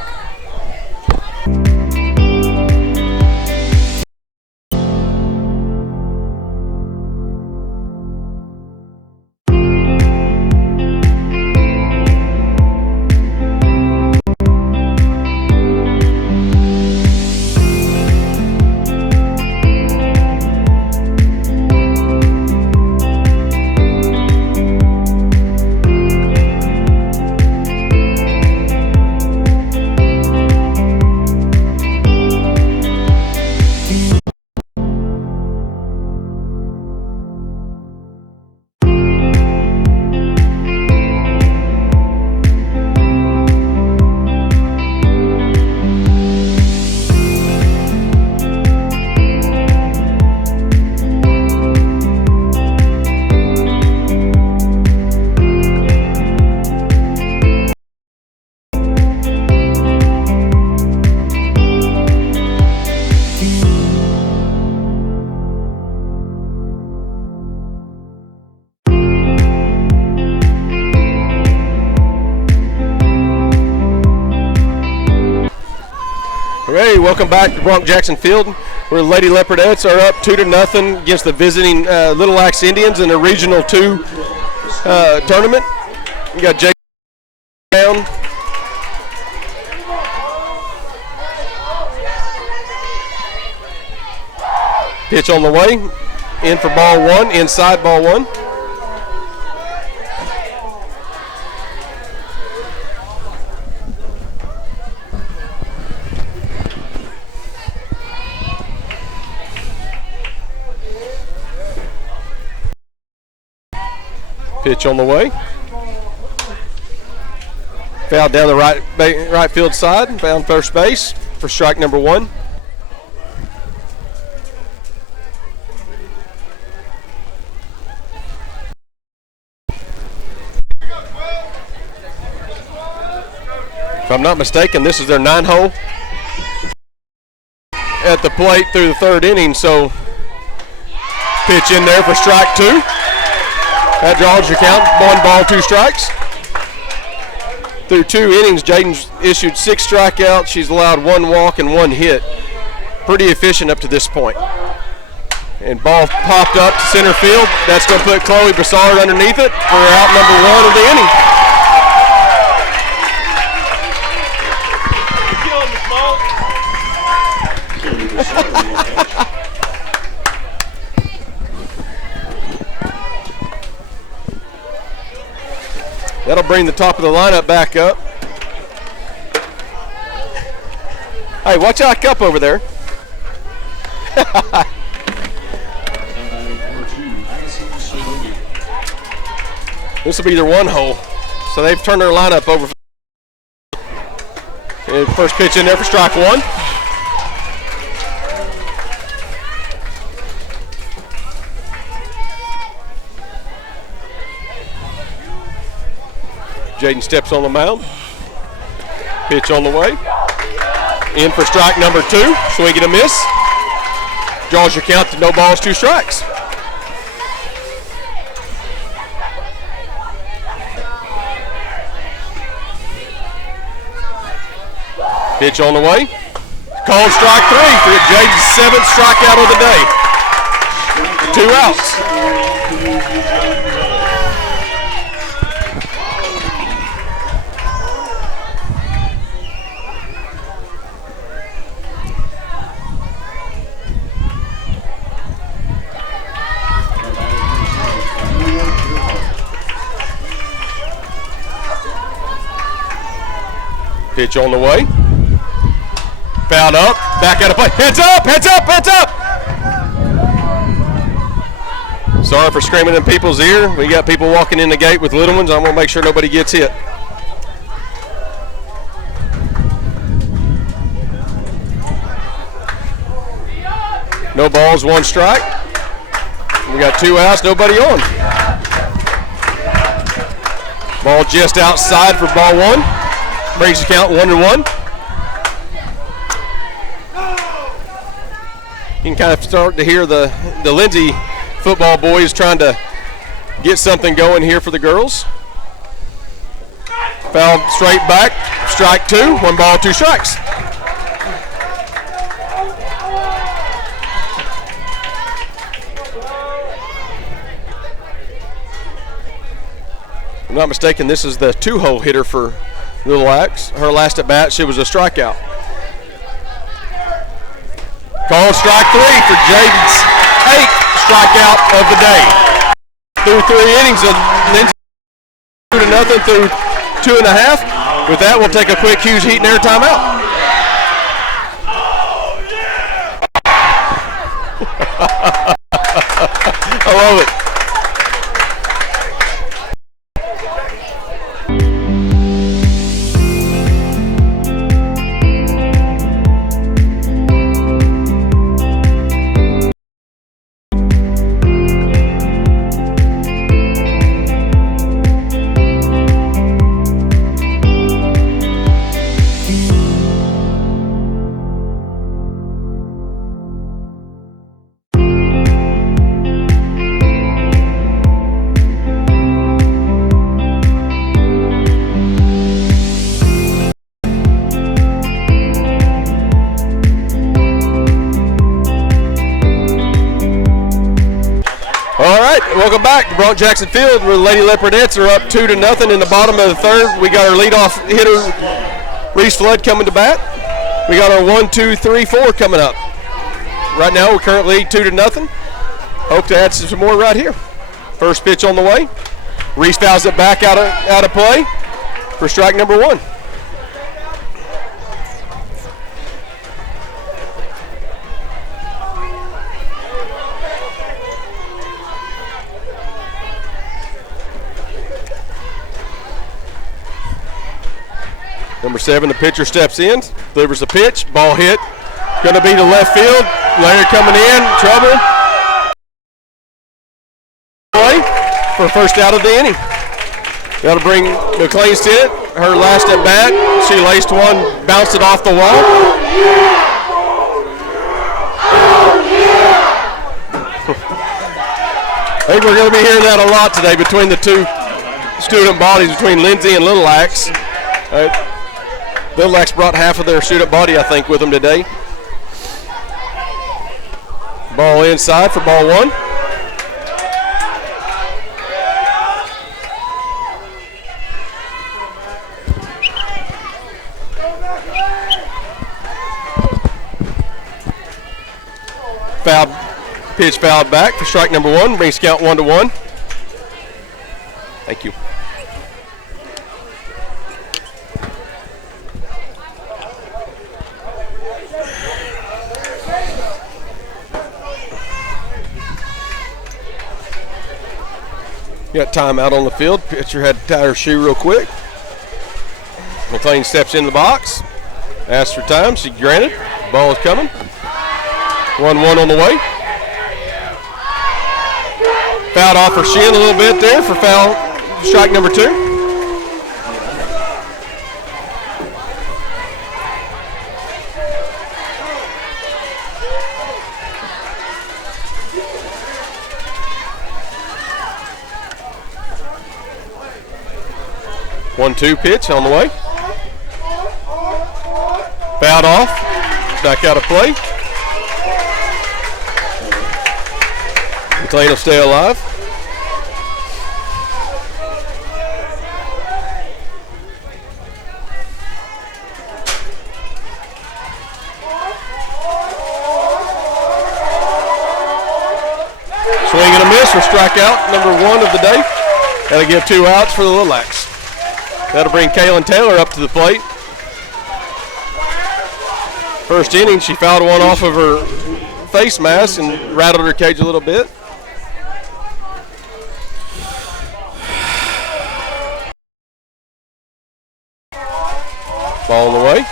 Hey, welcome back to Bronk Jackson Field, where the Lady Leopardettes are up 2-0 against the visiting Little Axe Indians in a Regional 2 tournament. We got Jake down. Pitch on the way, in for ball 1, inside ball 1. Pitch on the way. Foul down the right field side. Found first base for strike number 1. If I'm not mistaken, this is their 9-hole at the plate through the 3rd inning. So pitch in there for strike 2. That draws your count, 1 ball, 2 strikes. Through 2 innings, Jaden's issued 6 strikeouts. She's allowed 1 walk and 1 hit. Pretty efficient up to this point. And ball popped up to center field. That's going to put Chloe Broussard underneath it for out number 1 of the inning. That'll bring the top of the lineup back up. Hey, watch out, cup over there. This will be their one hole. So they've turned their lineup over. And first pitch in there for strike one. Jaden steps on the mound. Pitch on the way. In for strike number two. Swing and a miss. Draws your count to no balls, 2 strikes. Pitch on the way. Called strike 3 for Jaden's 7th strikeout of the day. 2 outs. Pitch on the way. Fouled up. Back out of play. Heads up! Heads up! Heads up! Sorry for screaming in people's ear. We got people walking in the gate with little ones. I'm going to make sure nobody gets hit. No balls, 1 strike. We got 2 outs, nobody on. Ball just outside for ball 1. Brings the count 1-1. You can kind of start to hear the Lindsay football boys trying to get something going here for the girls. Foul straight back, strike 2, 1 ball, 2 strikes. If I'm not mistaken, this is the 2-hole hitter for Little Axe. Her last at bat, she was a strikeout. Called strike 3 for Jaden's 8th strikeout of the day. Through 3 innings of Lindsay 2-0 through 2.5. With that, we'll take a quick Hughes Heat and Air timeout. I love it. Welcome back to Bronx Jackson Field, where the Lady Leopardettes are up 2-0 in the bottom of the 3rd. We got our leadoff hitter, Reese Flood, coming to bat. We got our 1, 2, 3, 4 coming up. Right now, we're currently 2-0. Hope to add some more right here. First pitch on the way. Reese fouls it back out of play for strike number 1. Number 7, the pitcher steps in, delivers the pitch, ball hit, going to be to left field. Larry coming in, trouble. For first out of the inning. Got to bring McLean Stinnett, her last at bat. She laced one, bounced it off the wall. I think we're going to be hearing that a lot today between the 2 student bodies, between Lindsay and Little Axe. Little Axe brought half of their student body, I think, with them today. Ball inside for ball 1. Pitch fouled back for strike number 1. Brings count 1-1. Thank you. Got timeout on the field. Pitcher had to tie her shoe real quick. McLean steps in the box. Asks for time. She granted. Ball is coming. 1-1 on the way. Fouled off her shin a little bit there for foul. Strike number 2. One-two pitch on the way. Fouled off. Back out of play. McLean will stay alive. Swing and a miss for strikeout number 1 of the day. That'll give 2 outs for the Lilacs. That'll bring Kaylin Taylor up to the plate. First inning, she fouled one off of her face mask and rattled her cage a little bit. Ball on the way.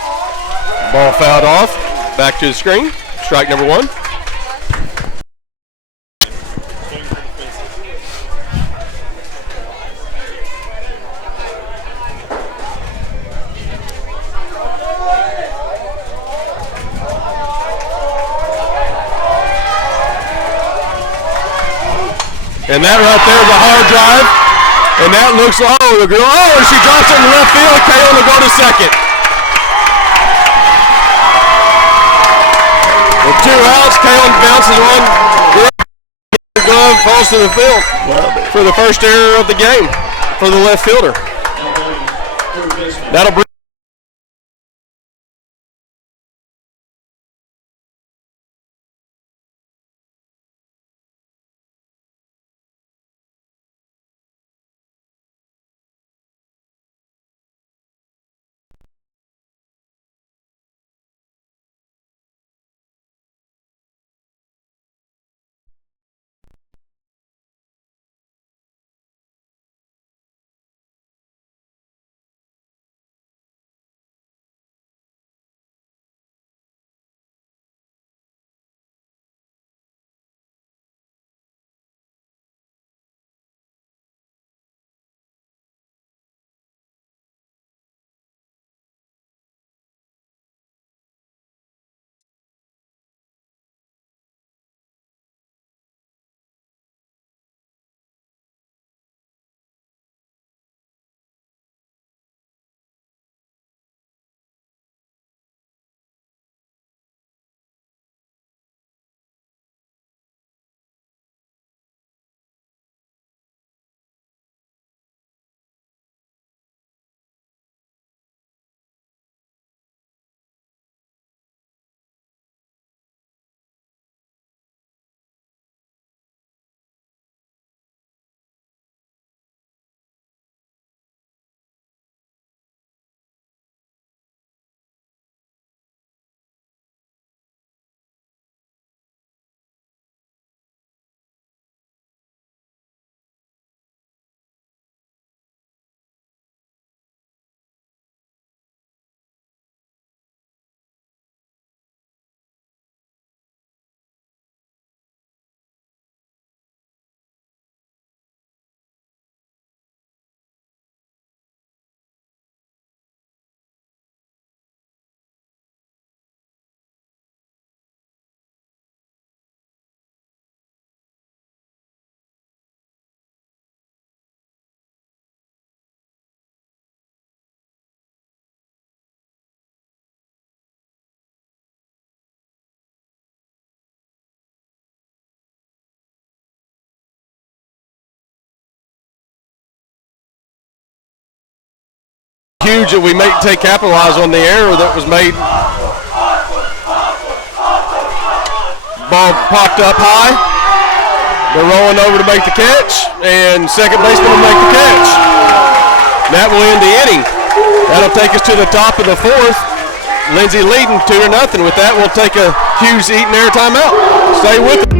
Ball fouled off. Back to the screen. Strike number 1. And that right there is a hard drive. And that looks, and she drops it in left field. Kaylin will go to second. With 2 outs, Kaylin bounces one. The glove falls to the field for the first error of the game for the left fielder. That'll bring huge that we may capitalize on the error that was made. Ball popped up high. They're rolling over to make the catch, and second baseman will make the catch. That will end the inning. That'll take us to the top of the 4th. Lindsay leading 2-0. With that, we'll take a Hughes Eaton air timeout. Stay with us.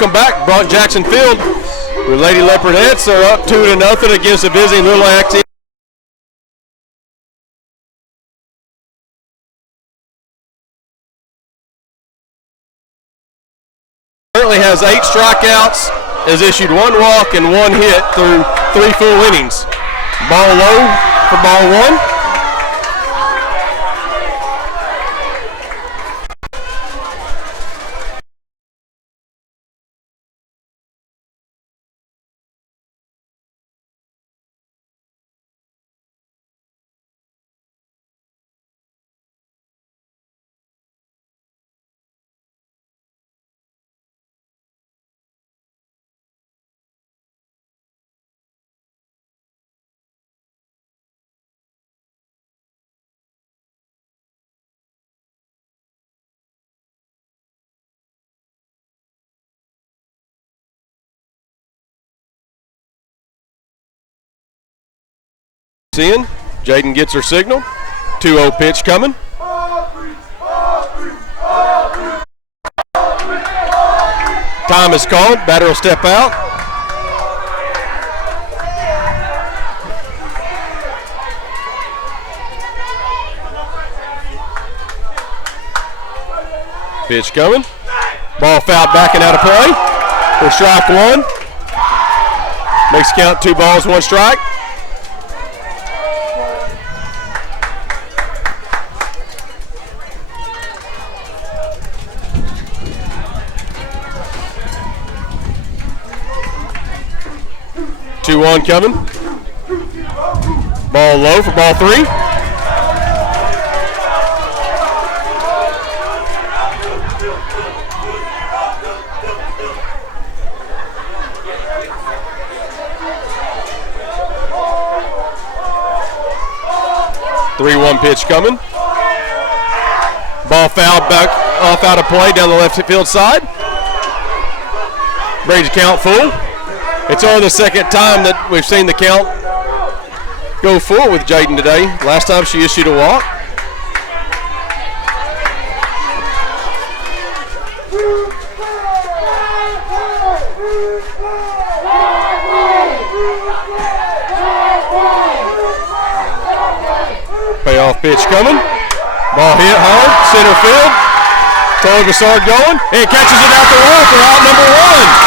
welcome back, Brought Jackson Field. The Lady Leopardettes are up 2-0 against the busy Little Active. Currently has 8 strikeouts, has issued 1 walk and 1 hit through 3 full innings. Ball low for ball 1. In. Jaden gets her signal. 2-0 pitch coming. Time is called. Batter will step out. Pitch coming. Ball fouled backing out of play for strike 1. Makes count 2 balls, 1 strike. Two on coming. Ball low for ball 3. Three-one pitch coming. Ball fouled back off out of play down the left field side. Brings the count full. It's only the second time that we've seen the count go full with Jaden today. Last time she issued a walk. Payoff pitch coming. Ball hit hard, center field. Chloe Bessard going, and catches it out the wall for out number 1.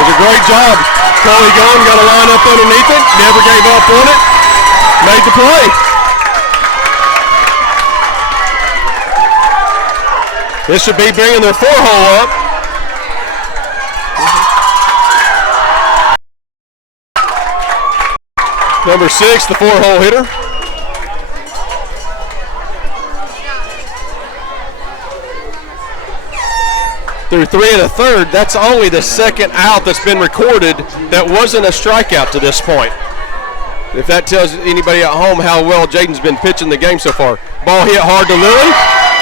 It was a great job. Chloe going, got a line up underneath it, never gave up on it, made the play. This should be bringing their 4-hole up. Number 6, the 4-hole hitter. Through 3 1/3, that's only the second out that's been recorded that wasn't a strikeout to this point. If that tells anybody at home how well Jaden's been pitching the game so far. Ball hit hard to Lily,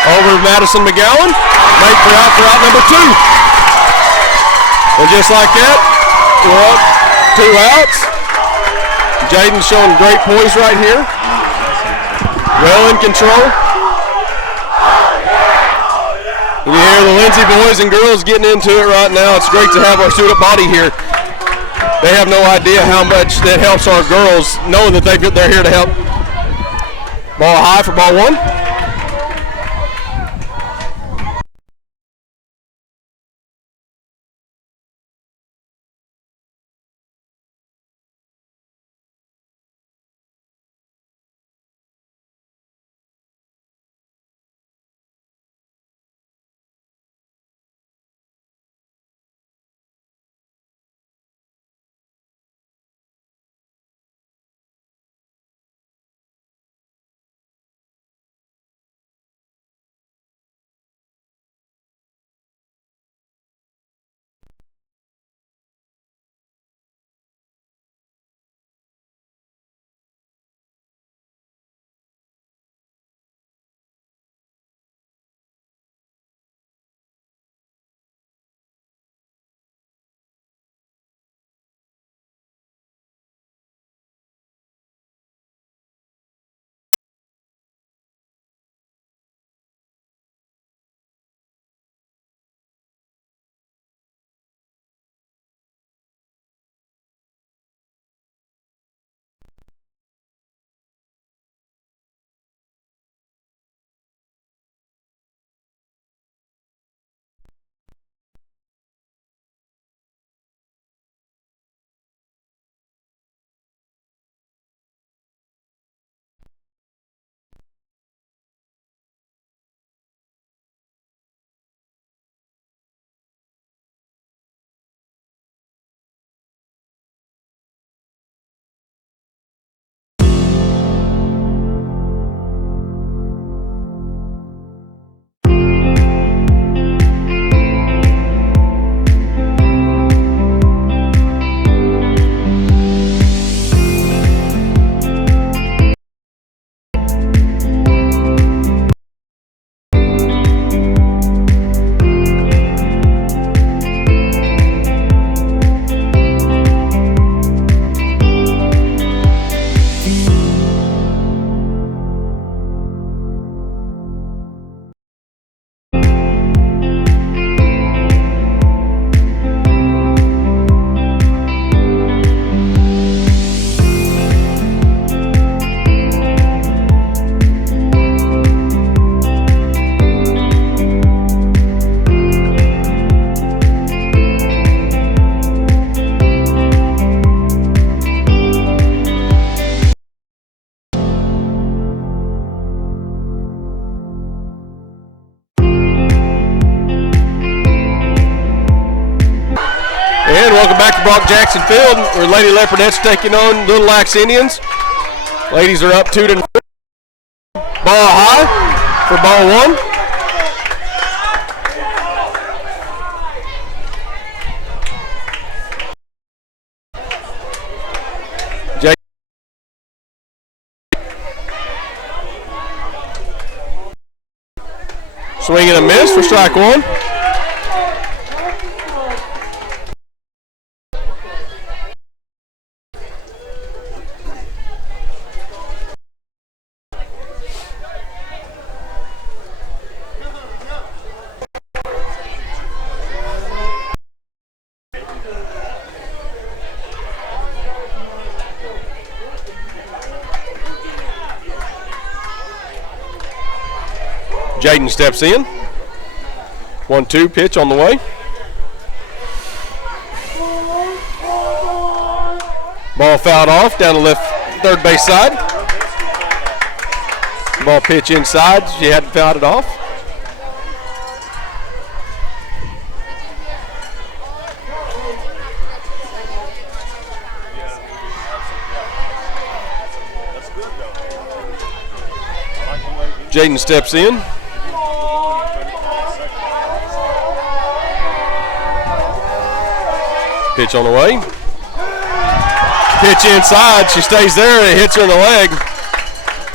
over Madison McGowan, made for out number 2. And just like that, we're up 2 outs. Jaden's showing great poise right here. Well in control. You hear the Lindsay boys and girls getting into it right now. It's great to have our student body here. They have no idea how much that helps our girls knowing that they're here to help. Ball high for ball 1. welcome back to Brock Jackson Field, where Lady Leopardettes taking on Little Lax Indians. Ladies are up 2-0. Ball high for ball one. Swing and a miss for strike one. Jaden steps in. 1-2 pitch on the way. Ball fouled off down the left third base side. Ball pitch inside. She hadn't fouled it off. Jaden steps in. Pitch on the way. Pitch inside. She stays there and it hits her in the leg.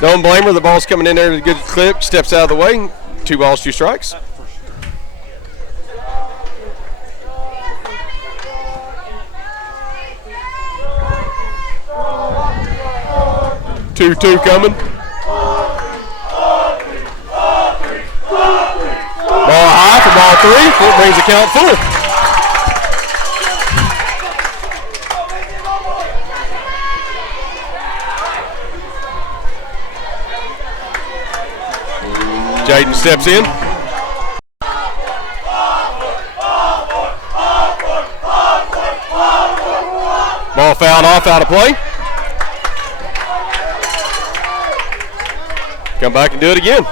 Don't blame her. The ball's coming in there at a good clip. Steps out of the way. 2 balls, 2 strikes. Two coming. Ball high for ball 3. It brings the count full. Jaden steps in. Ball fouled off, out of play. Come back and do it again.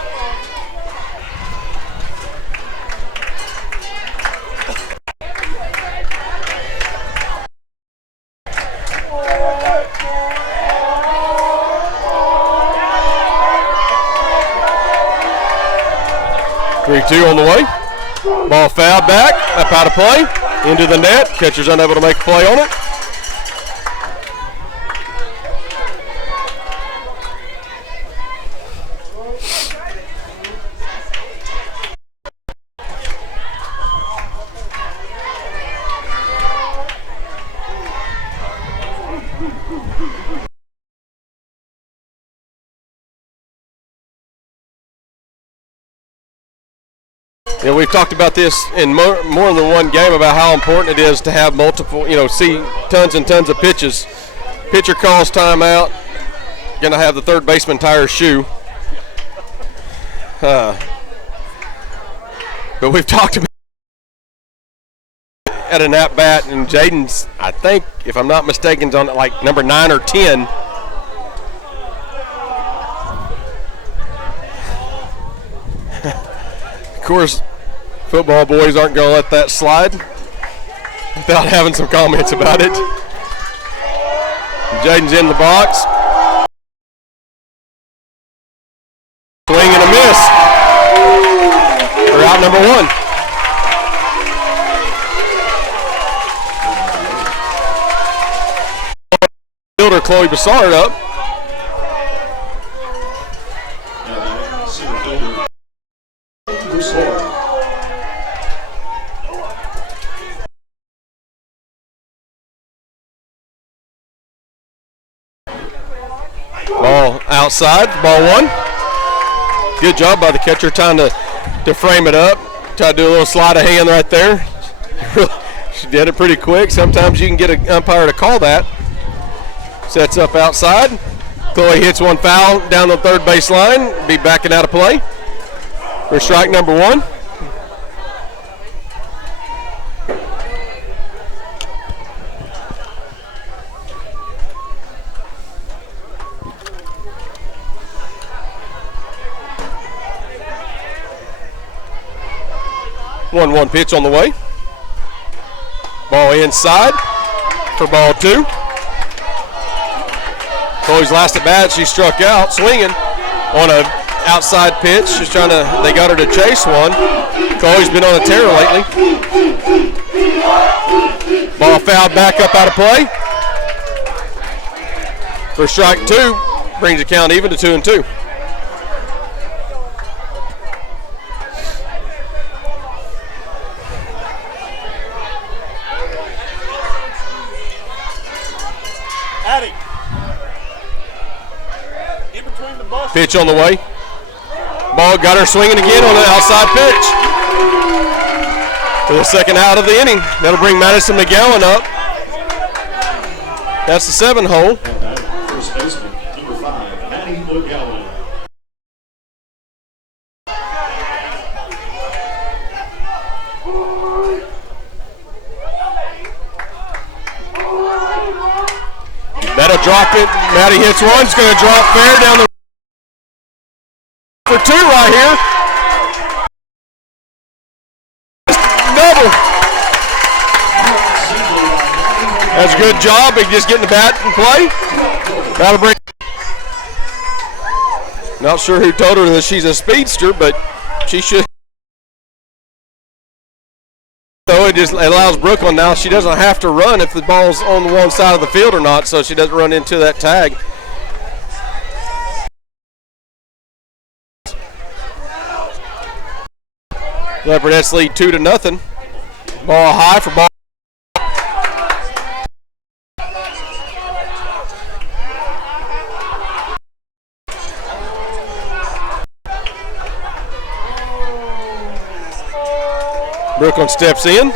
Two on the way. Ball fouled back, up out of play, into the net. Catcher's unable to make a play on it. You know, we've talked about this in more than one game about how important it is to have multiple, see tons and tons of pitches. Pitcher calls timeout, going to have the third baseman tie her shoe. But we've talked about at an at-bat, and Jaden's, I think, if I'm not mistaken, is on like number 9 or 10. Of course, football boys aren't going to let that slide without having some comments about it. Jaden's in the box. Swing and a miss. For out number 1. Fielder Chloe Bassard up. Ball outside, ball 1. Good job by the catcher trying to frame it up. Try to do a little sleight of hand right there. She did it pretty quick. Sometimes you can get an umpire to call that. Sets up outside. Chloe hits one foul down the third base line. Be backing out of play for strike number 1. One pitch on the way. Ball inside. for ball 2. Chloe's last at bat, she struck out swinging on a outside pitch. She's they got her to chase one. Chloe's been on a tear lately. Ball fouled back up out of play. For strike 2, brings the count even to 2-2. Pitch on the way. Ball got her swinging again on the outside pitch. For the second out of the inning. That'll bring Madison McGowan up. That's the 7 hole. First baseman, number 5, Maddie McGowan. That'll drop it. Maddie hits one. It's going to drop fair down the for 2 right here. Double. That's a good job. Just getting the bat in play. That'll bring. Not sure who told her that she's a speedster, but she should. So it just allows Brooklyn now. She doesn't have to run if the ball's on the one side of the field or not, so she doesn't run into that tag. Leopardettes lead 2-0. Ball high for ball. Brooklyn steps in.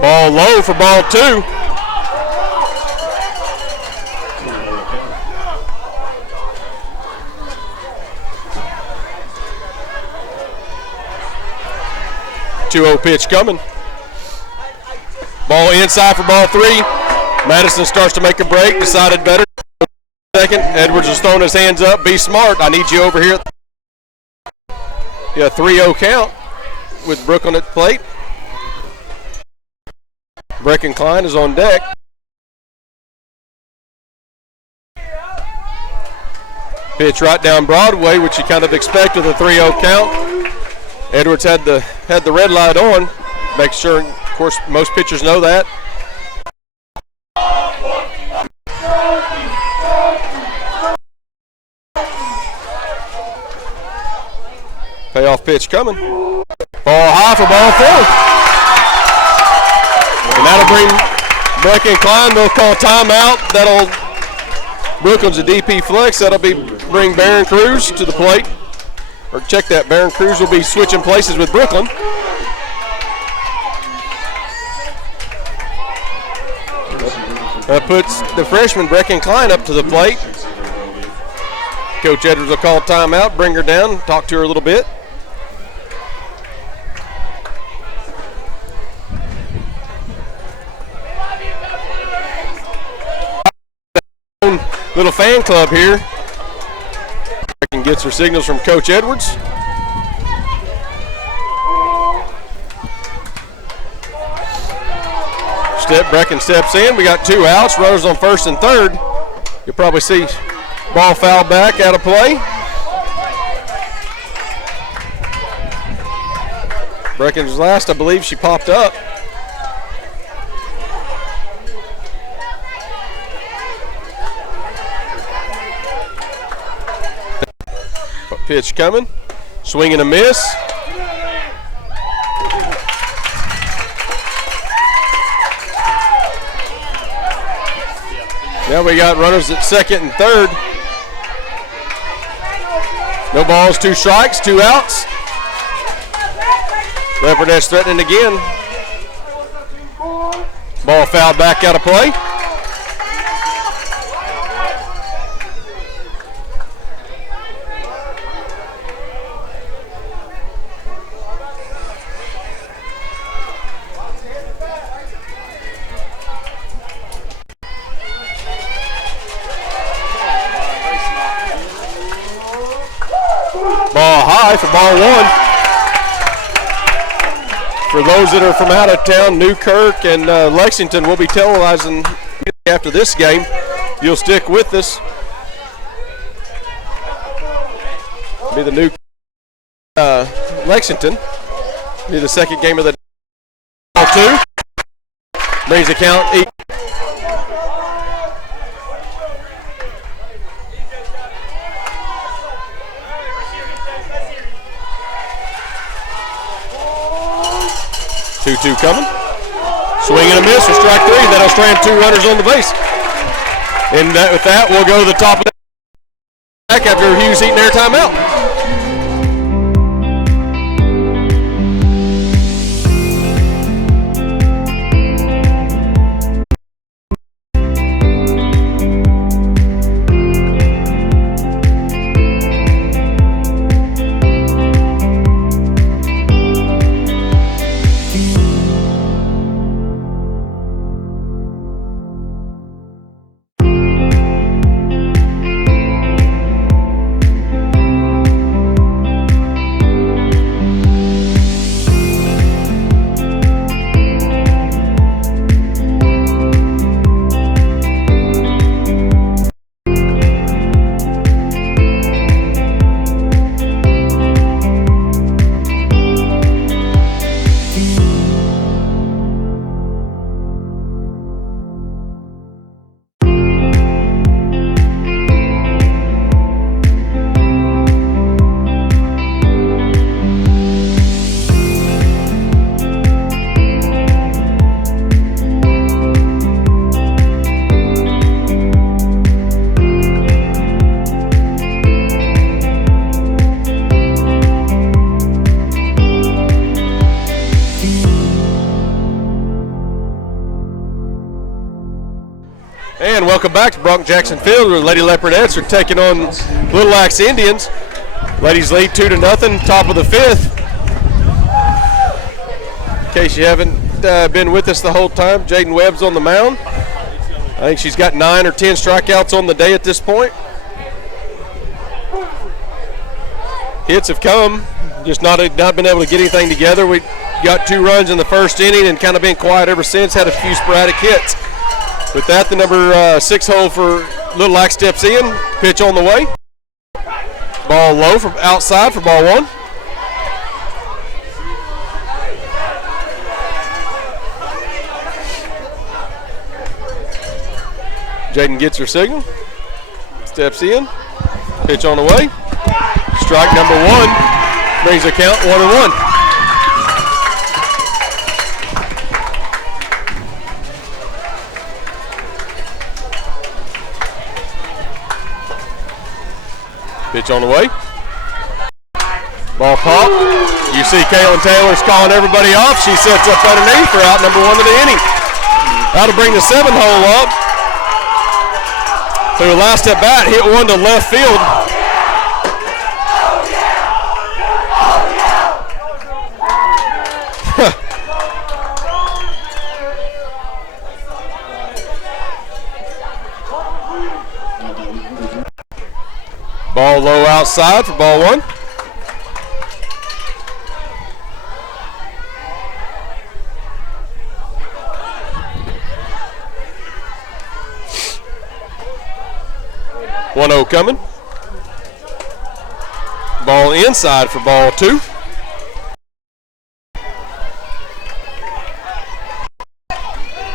Ball low for ball 2. Two-0 pitch coming. Ball inside for ball 3. Madison starts to make a break. Decided better. Second. Edwards is throwing his hands up. Be smart. I need you over here. Yeah, 3-0 count with Brooklyn at the plate. Breckenklein is on deck. Pitch right down Broadway, which you kind of expect with a 3-0 count. Edwards had the red light on. Make sure, of course, most pitchers know that. Payoff pitch coming. Ball high for ball 4. And that'll bring Breckenklein. They'll call timeout. Brooklyn's a DP flex. That'll bring Barron Cruz to the plate. Or check that, Barron Cruz will be switching places with Brooklyn. That puts the freshman Breckenklein up to the plate. Coach Edwards will call timeout, bring her down, talk to her a little bit. Little fan club here. Brecken gets her signals from Coach Edwards. Brecken steps in. We got 2 outs. Runners on first and third. You'll probably see ball foul back out of play. Brecken's last, I believe she popped up. Pitch coming. Swing and a miss. Now we got runners at second and third. No balls, 2 strikes, 2 outs. Leopardettes threatening again. Ball fouled back out of play. Ball high for ball 1. For those that are from out of town, Newkirk and Lexington will be televising after this game. You'll stick with us. Be the new Lexington. Be the second game of the day. 2. Brings the count 8. Two coming. Swing and a miss for strike 3. That'll strand 2 runners on the base. And with that, we'll go to the top of the back after Hughes eating their timeout. And welcome back to Bronx Jackson Field, where Lady Leopardettes are taking on Little Axe Indians. Ladies lead 2-0, top of the 5th. In case you haven't been with us the whole time, Jaden Webb's on the mound. I think she's got 9 or 10 strikeouts on the day at this point. Hits have come, just not been able to get anything together. We got 2 runs in the first inning and kind of been quiet ever since, had a few sporadic hits. With that, the number 6 hole for Little Axe steps in. Pitch on the way. Ball low from outside for ball 1. Jaden gets her signal. Steps in. Pitch on the way. Strike number 1. Brings the count 1-1. Pitch on the way. Ball pop. You see Kaylin Taylor's calling everybody off. She sets up underneath for out number 1 of the inning. That'll bring the 7 hole up. Through the last at bat, hit one to left field. Ball low outside for ball 1. One 0 coming. Ball inside for ball 2.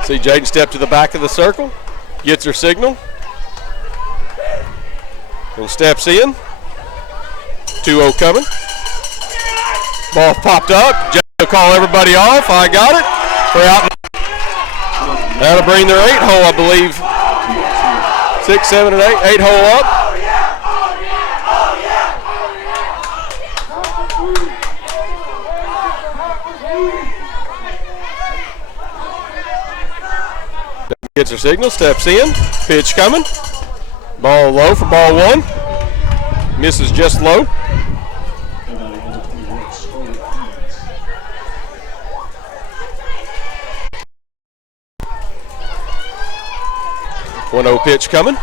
See Jaden step to the back of the circle, gets her signal. And steps in. 2-0 coming. Ball popped up. Jay will call everybody off. I got it. We're out. That'll bring their 8 hole, I believe. 6, 7, and 8. 8 hole up. Gets her signal. Steps in. Pitch coming. Ball low for ball 1. Misses just low. One 0 pitch coming.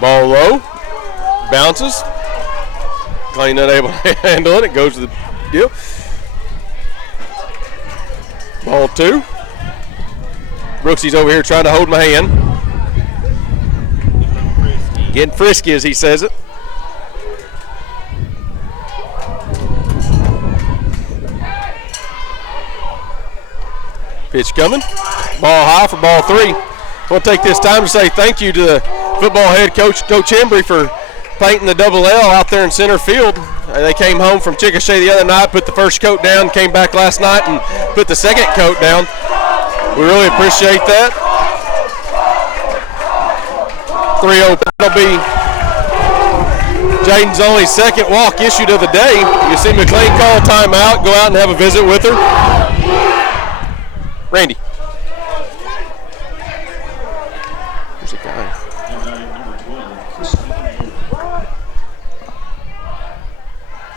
Ball low. Bounces. McLean not able to handle it. It goes to the deal. Ball 2. Brooksy's over here trying to hold my hand. Getting frisky, as he says it. Pitch coming. Ball high for ball 3. We'll take this time to say thank you to the football head coach, Coach Embry, for painting the double L out there in center field. They came home from Chickasha the other night, put the first coat down, came back last night and put the second coat down. We really appreciate that. 3-0. That'll be Jaden's only second walk issued of the day. You see McLean call timeout, go out and have a visit with her. Randy. There's a guy. Is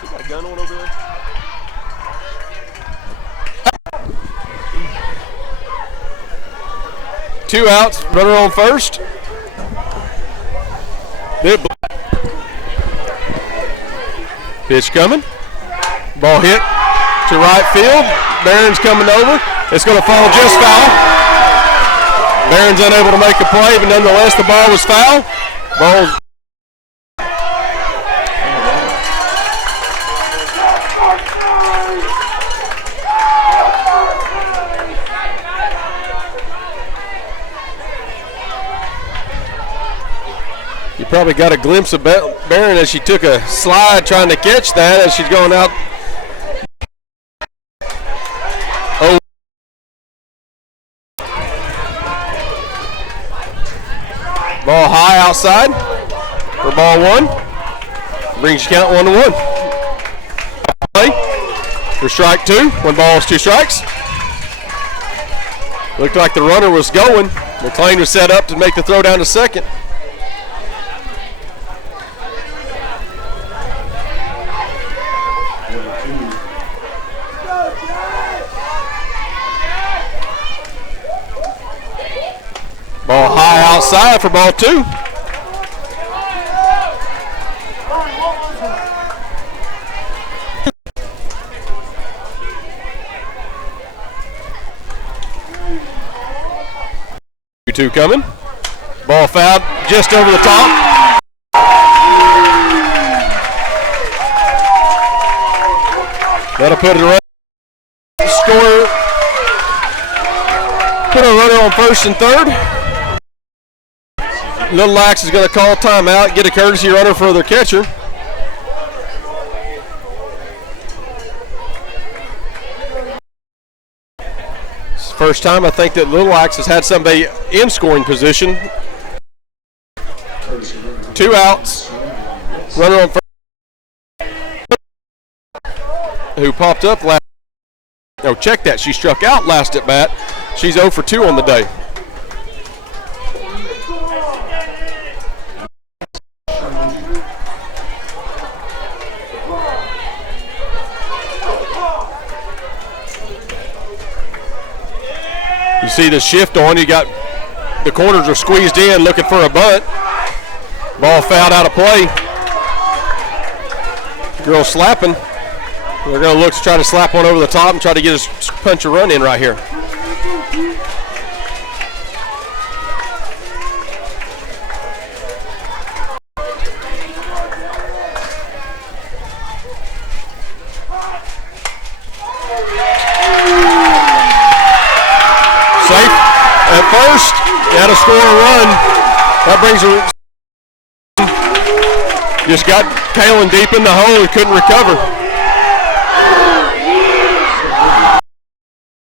he got a gun on over there? 2 outs, runner on first. Pitch coming. Ball hit to right field. Barron's coming over. It's going to fall just foul. Barron's unable to make a play, but nonetheless the ball was foul. Ball. You probably got a glimpse of Barron as she took a slide trying to catch that as she's going out. Oh. Ball high outside for ball 1. Brings you count 1-1. Play for strike 2. 1 ball is 2 strikes. Looked like the runner was going. McLean was set up to make the throw down to second. Ball high outside for ball 2. Two coming. Ball fouled just over the top. That'll put it around. Score. Put a runner on first and third. Little Lax is going to call timeout, get a courtesy runner for their catcher. It's the first time I think that Little Lax has had somebody in scoring position. 2 outs. Runner on first. Who popped up last. Oh, check that. She struck out last at bat. She's 0 for 2 on the day. You see the shift on, you got the corners are squeezed in looking for a bunt. Ball fouled out of play. Girl slapping. They're going to look to try to slap one over the top and try to get us punch a run in right here. Safe at first. Got to score a run. That brings her. Just got Kalen deep in the hole and couldn't recover.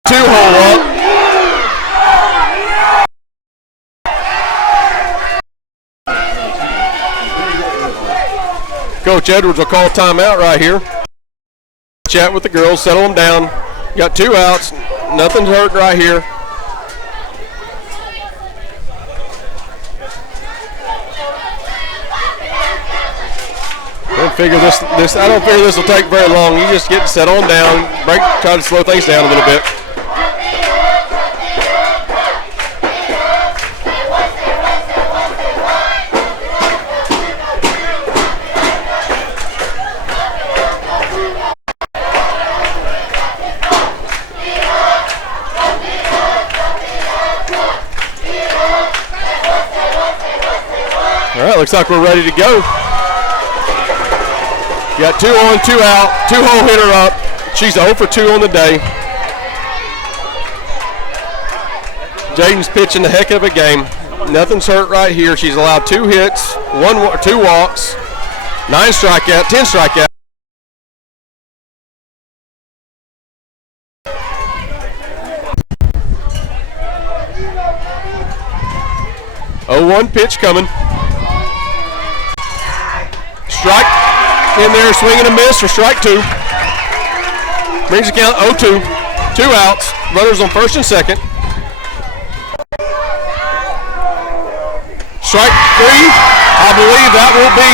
2 hole up. Coach Edwards will call timeout right here. Chat with the girls, settle them down. Got 2 outs. Nothing's hurt right here. I don't figure this will take very long. You just get settled down, try to slow things down a little bit. looks like we're ready to go. Got 2 on, 2 out, 2-hole hitter up. She's 0 for 2 on the day. Jaden's pitching the heck of a game. Nothing's hurt right here. She's allowed 2 hits, 2 walks, 9 strikeouts, 10 strikeouts. 0-1 pitch coming. Strike in there, swing and a miss for strike 2. Brings the count 0-2. 2 outs. Runners on first and second. Strike 3. I believe that will be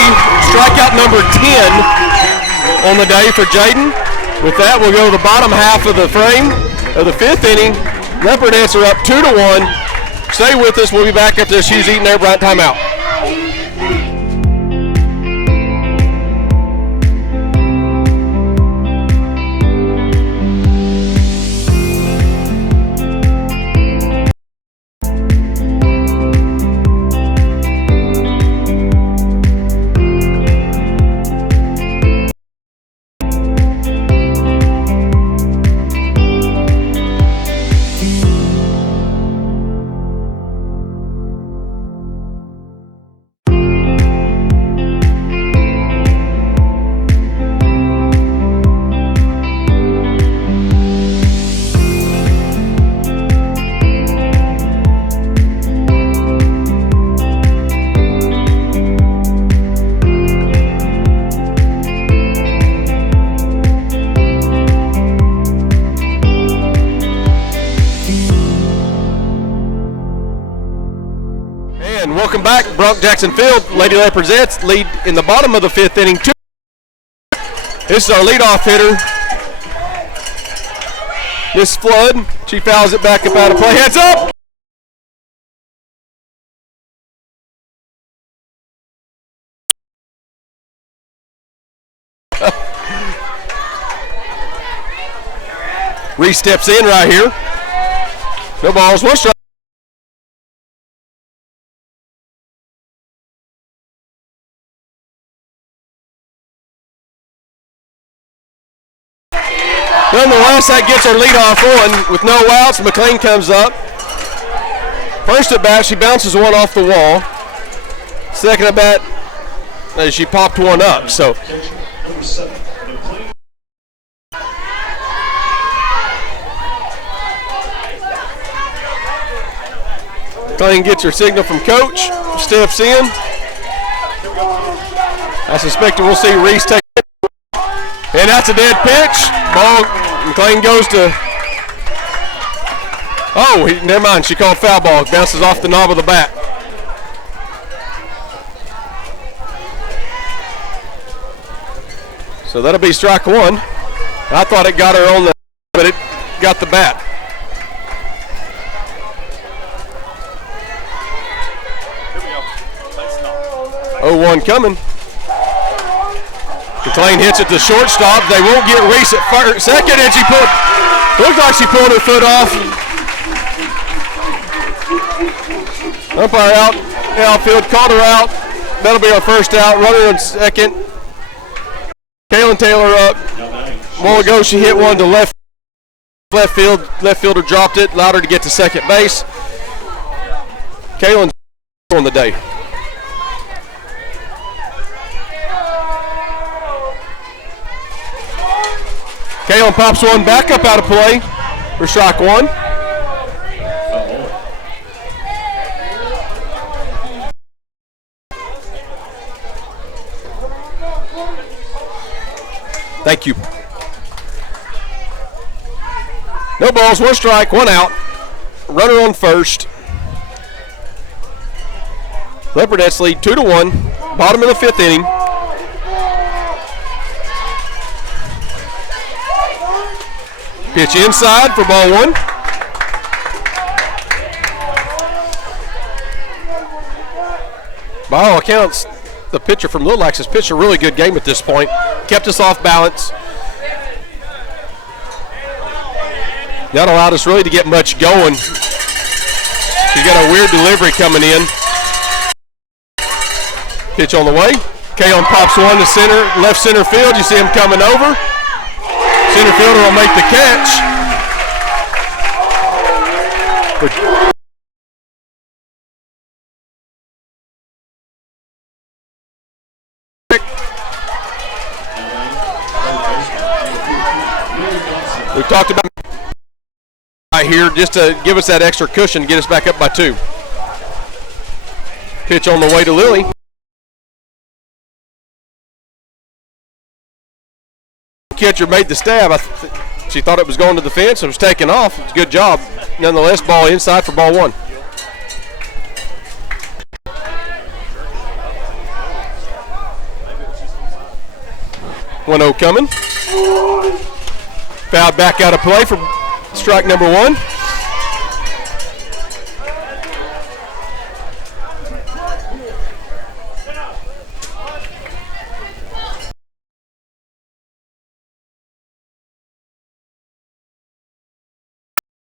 strikeout number 10 on the day for Jaden. With that, we'll go to the bottom half of the frame of the 5th inning. Leopardettes are up 2-1. Stay with us. We'll be back after she's eating their bright timeout. Welcome back, Bronk Jackson Field. Lady Leopardettes lead in the bottom of the 5th inning. This is our leadoff hitter, Miss Flood. She fouls it back up out of play. Heads up! Reese steps in right here. No balls, 1 strike. Nonetheless, that gets her leadoff on with no outs. McLean comes up. First at bat, she bounces one off the wall. Second at bat, she popped one up. So McLean gets her signal from coach, steps in. I suspect we'll see Reese take it. And that's a dead pitch. Ball, McLean goes to, never mind, she called foul ball. Bounces off the knob of the bat. So that'll be strike 1. I thought it got her on the, but it got the bat. Here we go. 0-1 coming. McLean hits it to shortstop. They won't get Reese at second, and looked like she pulled her foot off. Umpire out, outfield, called her out. That'll be our first out. Runner on second. Kaylin Taylor up. A while ago, she hit one to left field. Left fielder dropped it, allowed her to get to second base. Kaylin's on the day. Kaylin pops one back up out of play for strike 1. Thank you. No balls, 1 strike, 1 out. Runner on first. Leopardettes lead 2-1. Bottom of the 5th inning. Pitch inside for ball 1. By all accounts, the pitcher from Little Lax has pitched a really good game at this point. Kept us off balance. Not allowed us really to get much going. She's got a weird delivery coming in. Pitch on the way. Kalen pops one to center, left center field. You see him coming over. Center fielder will make the catch. We talked about right here just to give us that extra cushion to get us back up by 2. Pitch on the way to Lily. Catcher made the stab. She thought it was going to the fence. It was taken off. It's a good job. Nonetheless, ball inside for ball 1. 1-0 coming. Foul back out of play for strike number 1.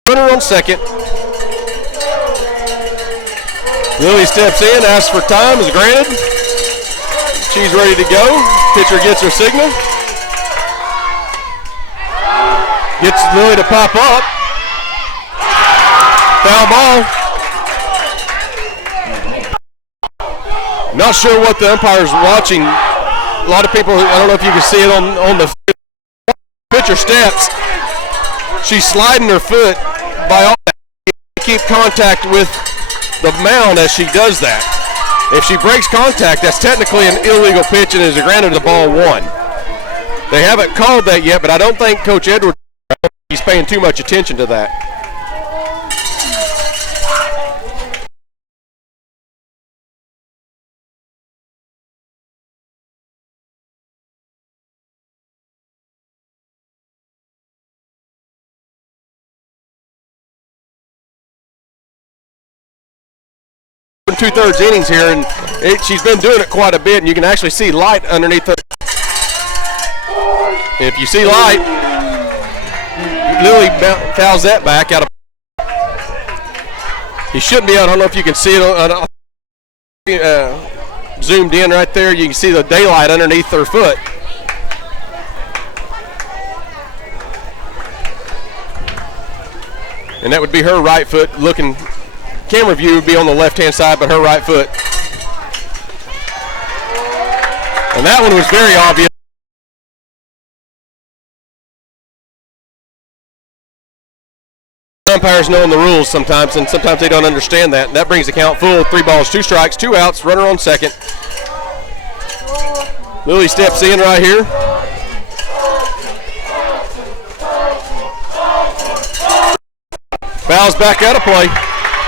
Runner on second. Lily steps in, asks for time, is granted. She's ready to go. Pitcher gets her signal. Gets Lily to pop up. Foul ball. Not sure what the umpire's watching. A lot of people, I don't know if you can see it on the pitcher steps. She's sliding her foot by all that. Keep contact with the mound as she does that. If she breaks contact, that's technically an illegal pitch and is granted the ball 1. They haven't called that yet, but I don't think Coach Edwards is paying too much attention to that. In 2/3 innings here, and she's been doing it quite a bit, and you can actually see light underneath her. If you see light, Lily fouls that back out of. He shouldn't be out. I don't know if you can see it zoomed in right there. You can see the daylight underneath her foot. And that would be her right foot looking. Camera view would be on the left-hand side, but her right foot. And that one was very obvious. Umpires knowing the rules sometimes, and sometimes they don't understand that. And that brings the count full. 3 balls, 2 strikes, 2 outs, runner on second. Lily steps in right here. Fouls back out of play.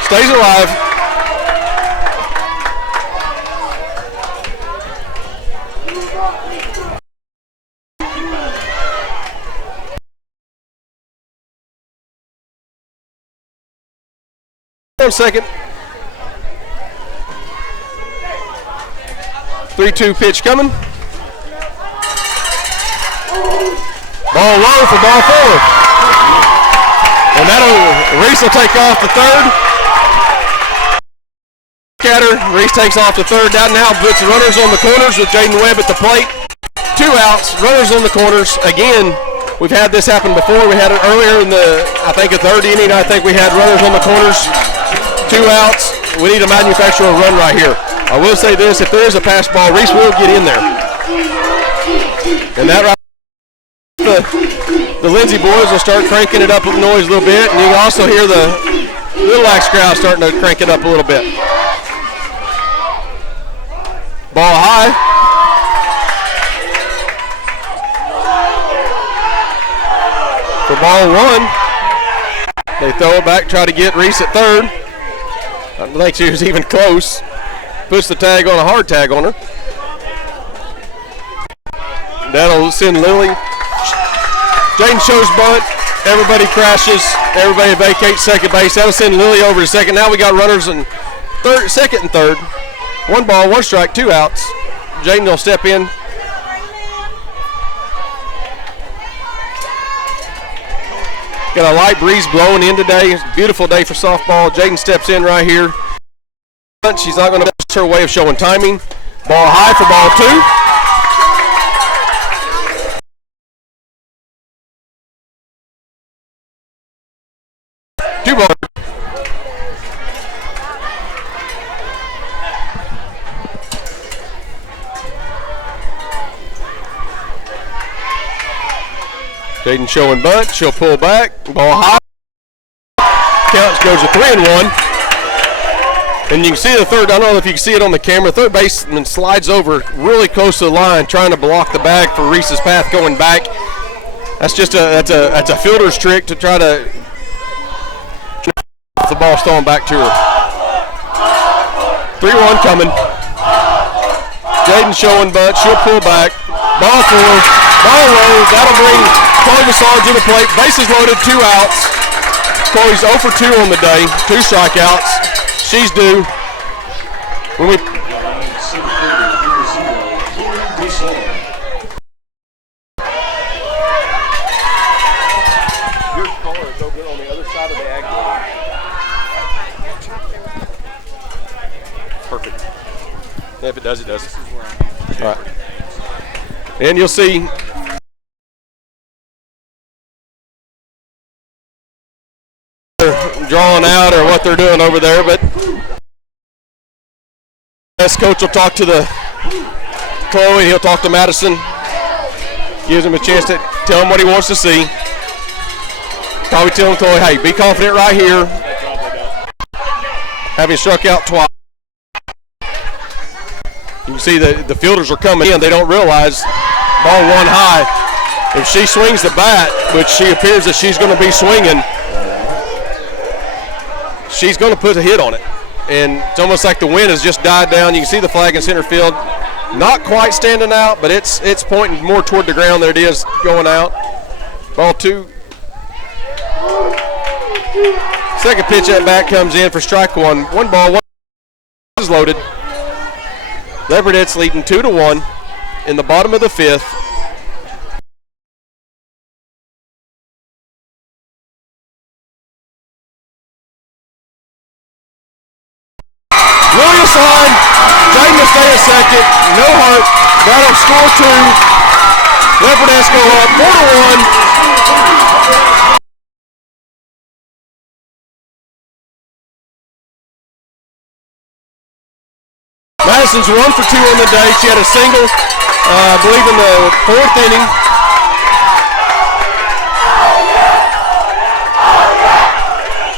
Stays alive. One second. 3-2 pitch coming. Ball low for ball 4. And Reese will take off the third. Reese takes off the third down now, puts runners on the corners with Jaden Webb at the plate. 2 outs, runners on the corners. Again, we've had this happen before. We had it earlier in the, I think, a 3rd inning. I think we had runners on the corners. 2 outs. We need to manufacture a run right here. I will say this, if there is a pass ball, Reese will get in there. And that right, the Lindsay boys will start cranking it up with noise a little bit, and you can also hear the Little Axe crowd starting to crank it up a little bit. Ball high. For ball 1. They throw it back, try to get Reese at third. I don't think she was even close. Puts the tag on, a hard tag on her. That'll send Lily. Jaden shows bunt. Everybody crashes. Everybody vacates second base. That'll send Lily over to second. Now we got runners in second and third. 1 ball, 1 strike, 2 outs. Jaden will step in. Got a light breeze blowing in today. It's a beautiful day for softball. Jaden steps in right here. She's not going to miss her way of showing timing. Ball high for ball 2. 2 ball. Jaden showing bunt. She'll pull back. Ball high. Counts goes to 3-1. And you can see the third. I don't know if you can see it on the camera. Third baseman slides over really close to the line, trying to block the bag for Reese's path going back. That's just that's a fielder's trick to try to. The ball's thrown back to her. 3-1 coming. Jaden showing bunt. She'll pull back. Ball 4. Ball low. That'll bring Chloe Massard to the plate. Bases loaded. 2 outs. Chloe's 0 for 2 on the day. 2 strikeouts. She's due. When we your car is over on the other side of the ag line. Perfect. Yeah, if it does, it does. All right. And you'll see drawing out or what they're doing over there, but this coach will talk to the Chloe, he'll talk to Madison, gives him a chance to tell him what he wants to see. Probably telling Chloe, hey, be confident right here. Having struck out twice. You can see the fielders are coming in. They don't realize ball 1 high. If she swings the bat, which she appears that she's going to be swinging, she's going to put a hit on it. And it's almost like the wind has just died down. You can see the flag in center field. Not quite standing out, but it's pointing more toward the ground than it is going out. Ball 2. Second pitch at bat comes in for strike 1. 1 ball, 1 is loaded. Leopardettes leading 2-1 in the bottom of the 5th. Williams on. Jaden will stay a second. No hurt. That'll score 2. Leopardettes go up 4-1. Madison's 1 for 2 on the day. She had a single, I believe, in the 4th inning.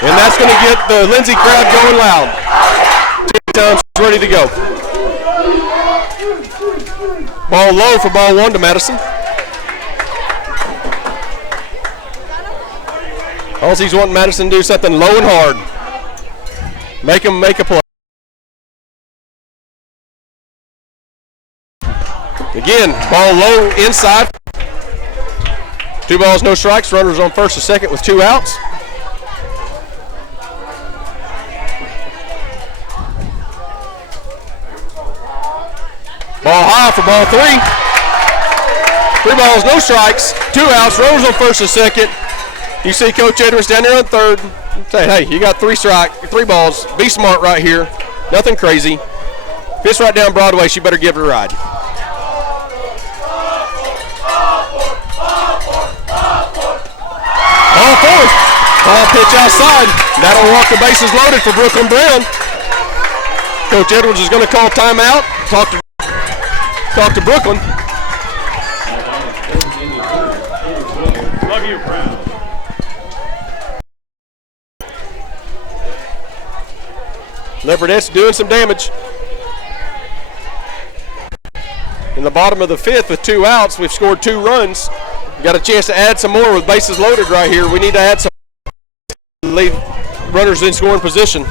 And that's going to get the Lindsay crowd going loud. 10 times ready to go. Ball low for ball 1 to Madison. All he's wanting Madison to do something low and hard. Make him make a play. Again, ball low inside. 2 balls, no strikes. Runners on first and second with 2 outs. Ball high for ball 3. 3 balls, no strikes. 2 outs. Runners on first and second. You see Coach Edwards down there on third. Say, hey, you got 3 balls. Be smart right here. Nothing crazy. If it's right down Broadway, she better give it a ride. Ball 4th. Ball pitch outside. That'll walk the bases loaded for Brooklyn Brown. Coach Edwards is going to call timeout. Talk to Brooklyn. Love you, Brown. Leopardettes doing some damage. In the bottom of the 5th with 2 outs, we've scored 2 runs. Got a chance to add some more with bases loaded right here. We need to add some, leave runners in scoring position.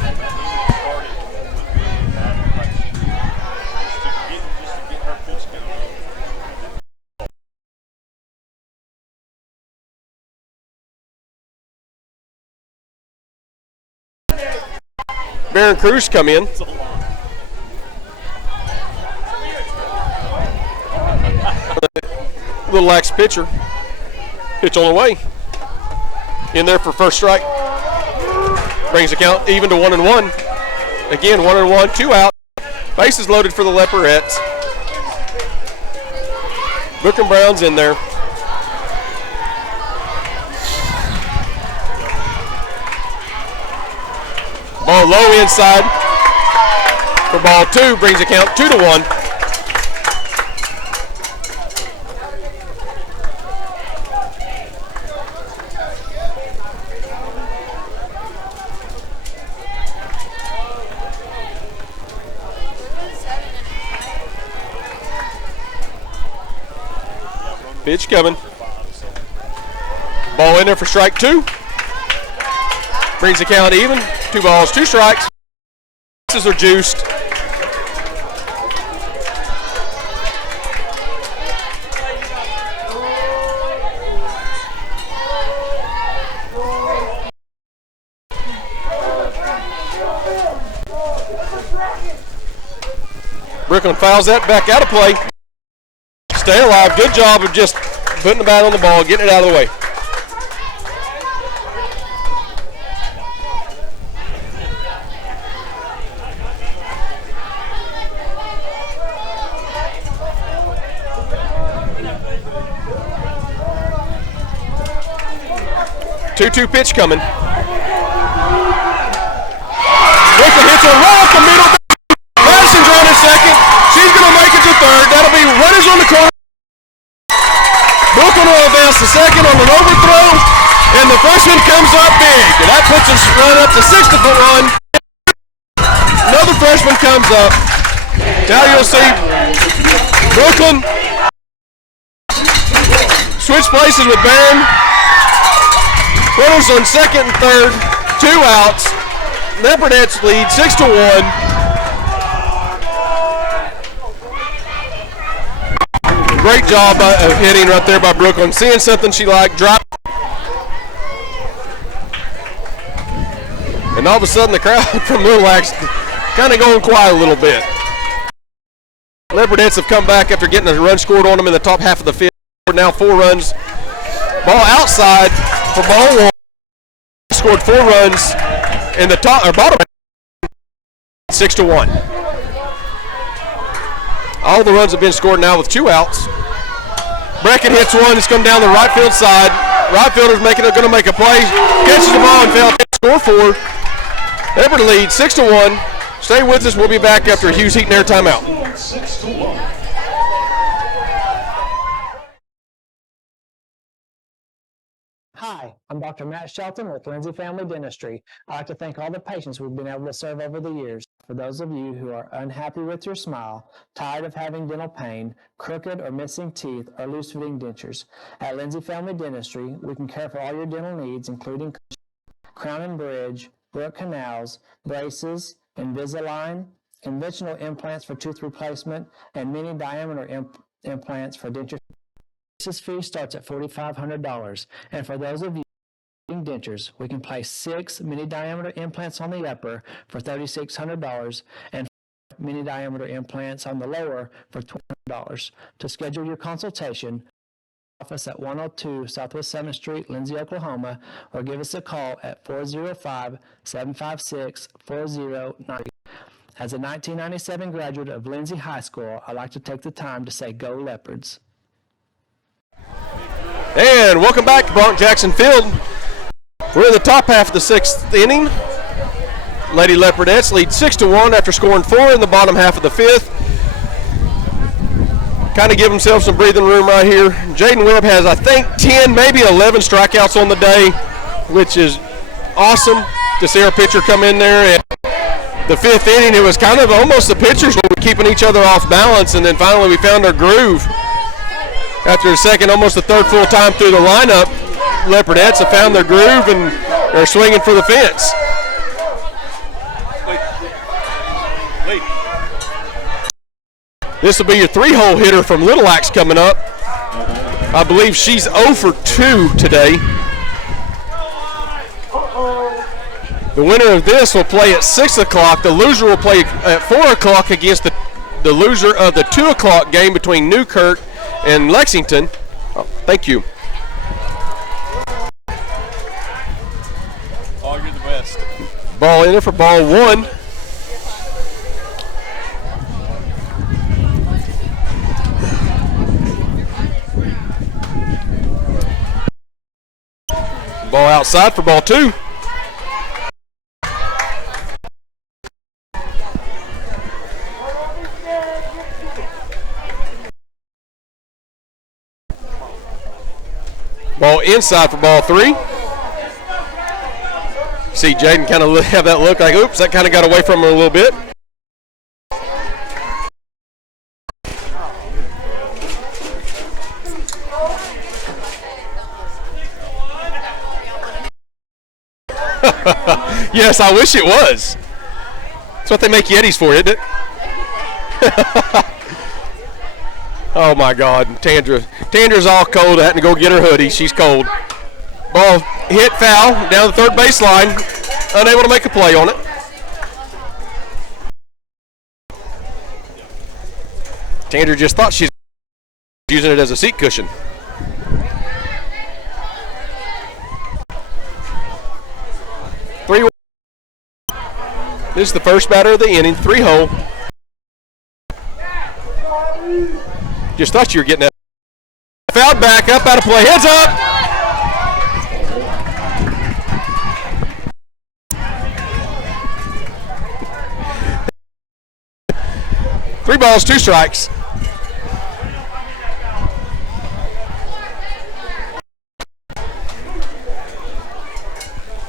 Baron Cruz come in. Little lax pitcher. Pitch on the way. In there for first strike. Brings the count even to 1-1. Again, 1-1, 2 out. Bases loaded for the Leopards. Book and Brown's in there. Ball low inside for ball 2, brings the count 2-1. Pitch coming. Ball in there for strike 2. Brings the count even. 2 balls, 2 strikes. Bases are juiced. Brooklyn fouls that back out of play. Stay alive. Good job of just putting the bat on the ball, getting it out of the way. Two pitch coming. Brooklyn hits a right up the middle. Madison's on in second. She's going to make it to third. That'll be runners on the corner. Brooklyn will advance to second on an overthrow, and the freshman comes up big. And that puts us run up to 6 to run. Another freshman comes up. Now you'll see Brooklyn switch places with Barron. Runners on second and third, 2 outs. Leopardettes lead 6-1. Great job of hitting right there by Brooklyn. Seeing something she liked, drop. And all of a sudden the crowd from Little Axe kind of going quiet a little bit. Leopardettes have come back after getting a run scored on them in the top half of the fifth. Now 4 runs. Ball outside for ball 1. Scored 4 runs in the top or bottom. 6-1. All the runs have been scored now with 2 outs. Brecken hits one. It's come down the right field side. Right fielder's going to make a play. Catches the ball and fails. Score 4. Everett lead 6-1. Stay with us. We'll be back after Hughes Heat and Air timeout. 6-1. Hi, I'm Dr. Matt Shelton with Lindsay Family Dentistry. I'd like to thank all the patients we've been able to serve over the years. For those of you who are unhappy with your smile, tired of having dental pain, crooked or missing teeth, or loose-fitting dentures, at Lindsay Family Dentistry, we can care for all your dental needs, including crown and bridge, root canals, braces, Invisalign, conventional implants for tooth replacement, and mini diameter implants for denture. This fee starts at $4,500, and for those of you using dentures, we can place 6 mini diameter implants on the upper for $3,600 and mini diameter implants on the lower for $200. To schedule your consultation, office at 102 Southwest 7th Street, Lindsay, Oklahoma, or give us a call at 405-756-4090. As a 1997 graduate of Lindsay High School, I'd like to take the time to say go Leopards. And welcome back to Bronk-Jackson Field. We're in the top half of the 6th inning. Lady Leopardettes lead 6-1 after scoring 4 in the bottom half of the 5th. Kind of give themselves some breathing room right here. Jaden Webb has, I think, 10, maybe 11 strikeouts on the day, which is awesome to see our pitcher come in there. And the 5th inning, it was kind of almost the pitchers were keeping each other off balance, and then finally we found our groove. After a second, almost the third full time through the lineup, Leopardettes have found their groove and they're swinging for the fence. This will be your 3-hole hitter from Little Axe coming up. I believe she's 0 for 2 today. The winner of this will play at 6 o'clock. The loser will play at 4 o'clock against the loser of the 2 o'clock game between Newkirk and Lexington. Oh, thank you. Oh, you're the best. Ball in there for ball 1. Ball outside for ball 2. Ball inside for ball 3. See Jaden kind of have that look like, oops, that kind of got away from him a little bit. Yes, I wish it was. That's what they make Yetis for, isn't it? Oh my God, Tandra's all cold. I had to go get her hoodie. She's cold. Ball hit, foul down the third baseline. Unable to make a play on it. Tandra just thought she's using it as a seat cushion. This is the first batter of the inning, 3-hole. Just thought you were getting that. Foul back up, out of play, heads up. Three balls, 2 strikes.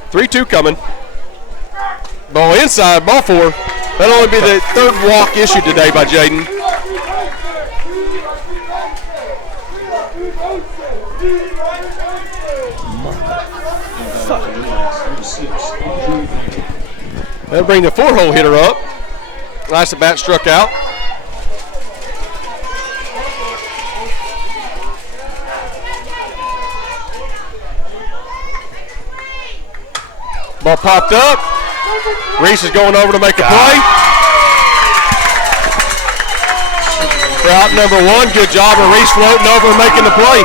Three-two coming. Ball inside, ball 4. That'll only be the 3rd walk issued today by Jaden. That'll bring the 4-hole hitter up. Nice, the bat struck out. Ball popped up. Reese is going over to make a play. For out number 1, good job of Reese floating over and making the play.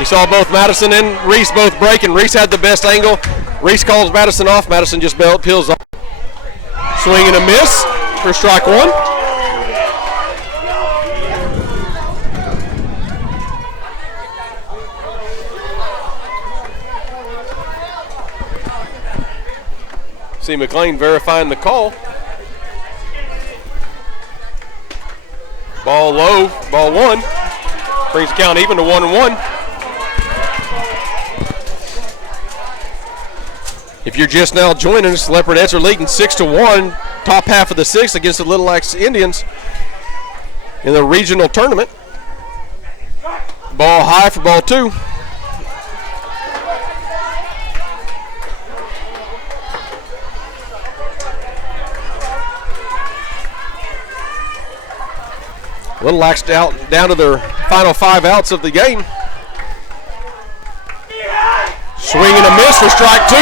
You saw both Madison and Reese both break, and Reese had the best angle. Reese calls Madison off. Madison just peels off. Swing and a miss for strike 1. See McLean verifying the call. Ball low, ball 1. Brings the count even to 1-1. If you're just now joining us, Leopardettes are leading 6-1, top half of the 6th against the Little Axe Indians in the regional tournament. Ball high for ball 2. Little Axe down to their final 5 outs of the game. Swing and a miss for strike 2.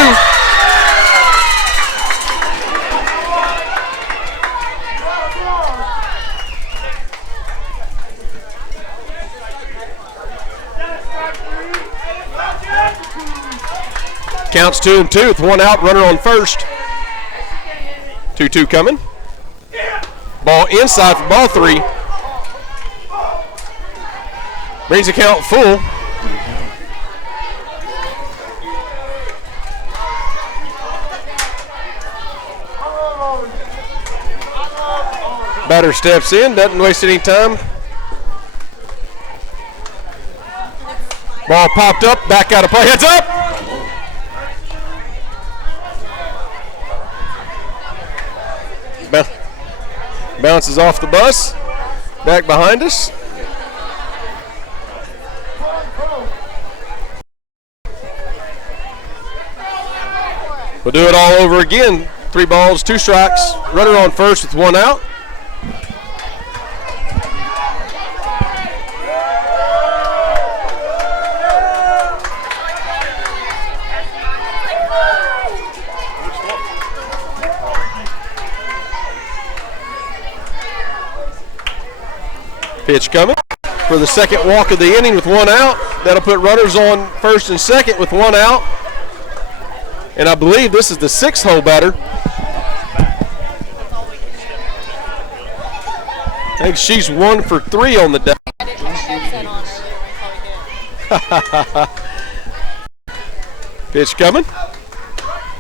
Counts 2-2 with 1 out, runner on first. 2-2 coming. Ball inside for ball 3. Brings the count full. Batter steps in, doesn't waste any time. Ball popped up, back out of play, heads up! Bounces off the bus, back behind us. We'll do it all over again. 3 balls, 2 strikes. Runner on first with 1 out. Pitch coming for the second walk of the inning with 1 out. That'll put runners on first and second with 1 out. And I believe this is the 6th-hole batter. I think she's 1 for 3 on the day. Pitch coming.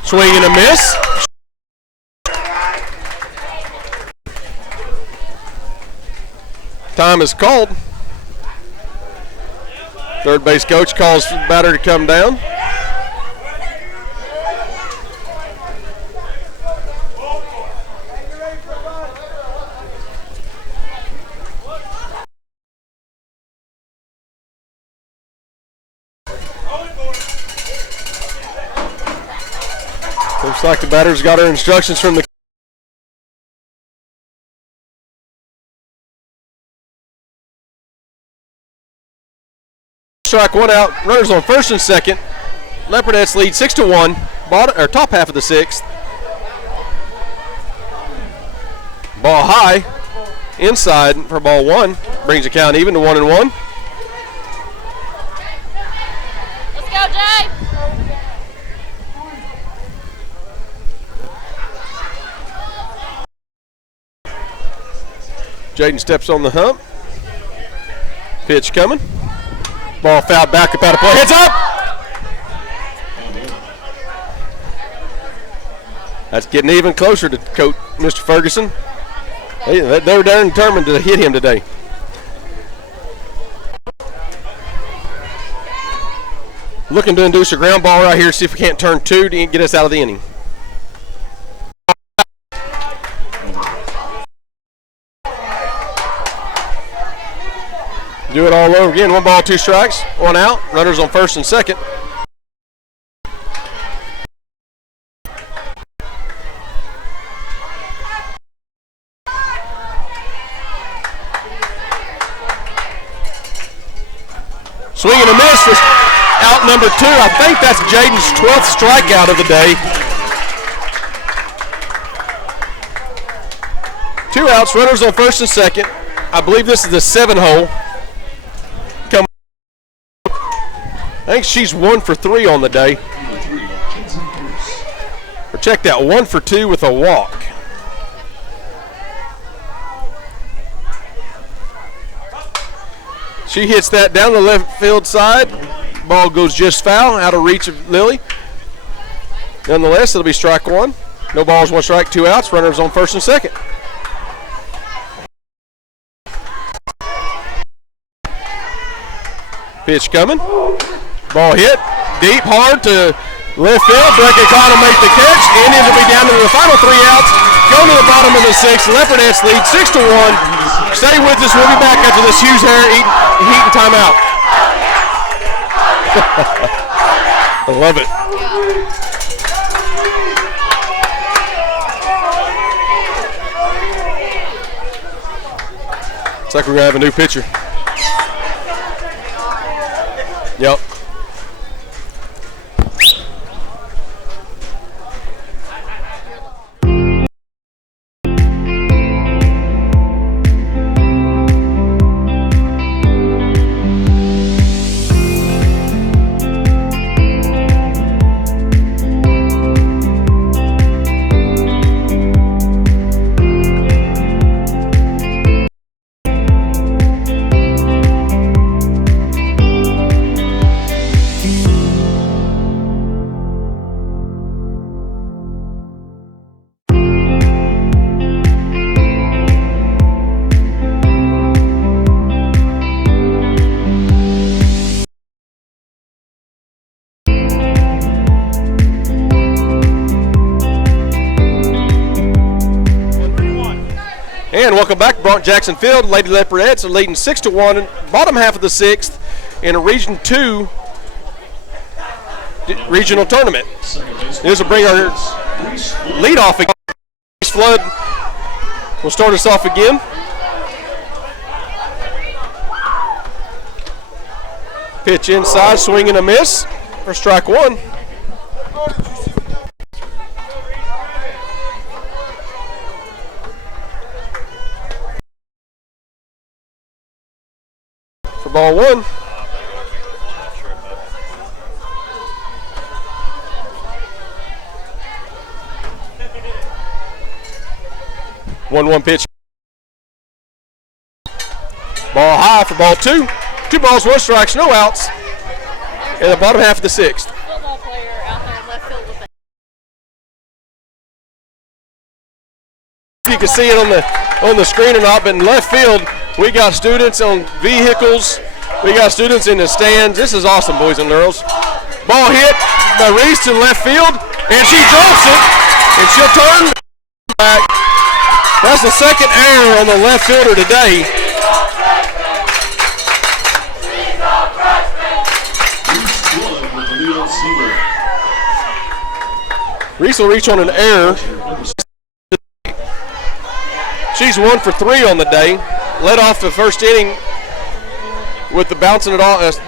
Swing and a miss. Time is called. Third base coach calls for the batter to come down. Looks like the batter's got her instructions from the strike, one out. Runners on first and second. Leopardettes lead 6-1. Bottom or top half of the sixth. Ball high, inside for ball one. Brings the count even to 1-1. Let's go, Jay. Jaden steps on the hump. Pitch coming. Ball fouled back up out of play. Heads up! That's getting even closer to Coach Mr. Ferguson. They're determined to hit him today. Looking to induce a ground ball right here, see if we can't turn two to get us out of the inning. Do it all over again. 1 ball, 2 strikes, 1 out. Runners on first and second. Swing and a miss for out number 2. I think that's Jaden's 12th strikeout of the day. 2 outs, runners on first and second. I believe this is the 7-hole. I think she's 1 for 3 on the day. Or check that, 1 for 2 with a walk. She hits that down the left field side. Ball goes just foul, out of reach of Lily. Nonetheless, it'll be strike 1. No balls, 1 strike, 2 outs. Runners on first and second. Pitch coming. Ball hit deep, hard to left field. Brecken Cottle make the catch. Indians will be down to the final 3 outs. Go to the bottom of the 6th. Leopardettes lead 6-1. Stay with us. We'll be back after this Hughes hair heat and timeout. I love it. Looks like we're gonna have a new pitcher. Yep. And welcome back, Bronx Jackson Field. Lady Leopardettes are leading 6-1 in bottom half of the 6th in a Region 2 regional tournament. This will bring our lead off again. Flood will start us off again. Pitch inside, swing and a miss for strike 1. For ball 1. One pitch. Ball high for ball 2. 2 balls, 1 strikes, no outs. in the bottom half of the 6th. Football player out there in left field with You can see it on the screen or not, but in left field, we got students on vehicles. We got students in the stands. This is awesome, boys and girls. Ball hit by Reese to left field, and she drops it, and she'll turn back. That's the second error on the left fielder today. Reese will reach on an error. She's 1 for 3 on the day. Led off the first inning with the bouncing it off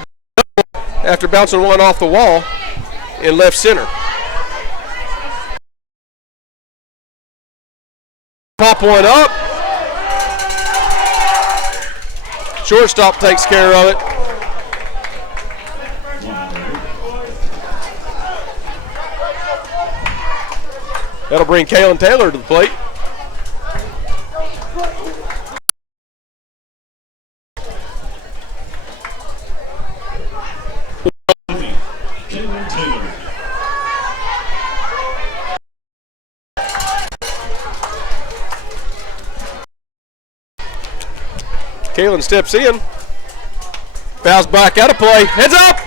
after bouncing one off the wall in left center. Pop one up. Shortstop takes care of it. That'll bring Kaylin Taylor to the plate. Kaylin steps in. Fouls back out of play. Heads up!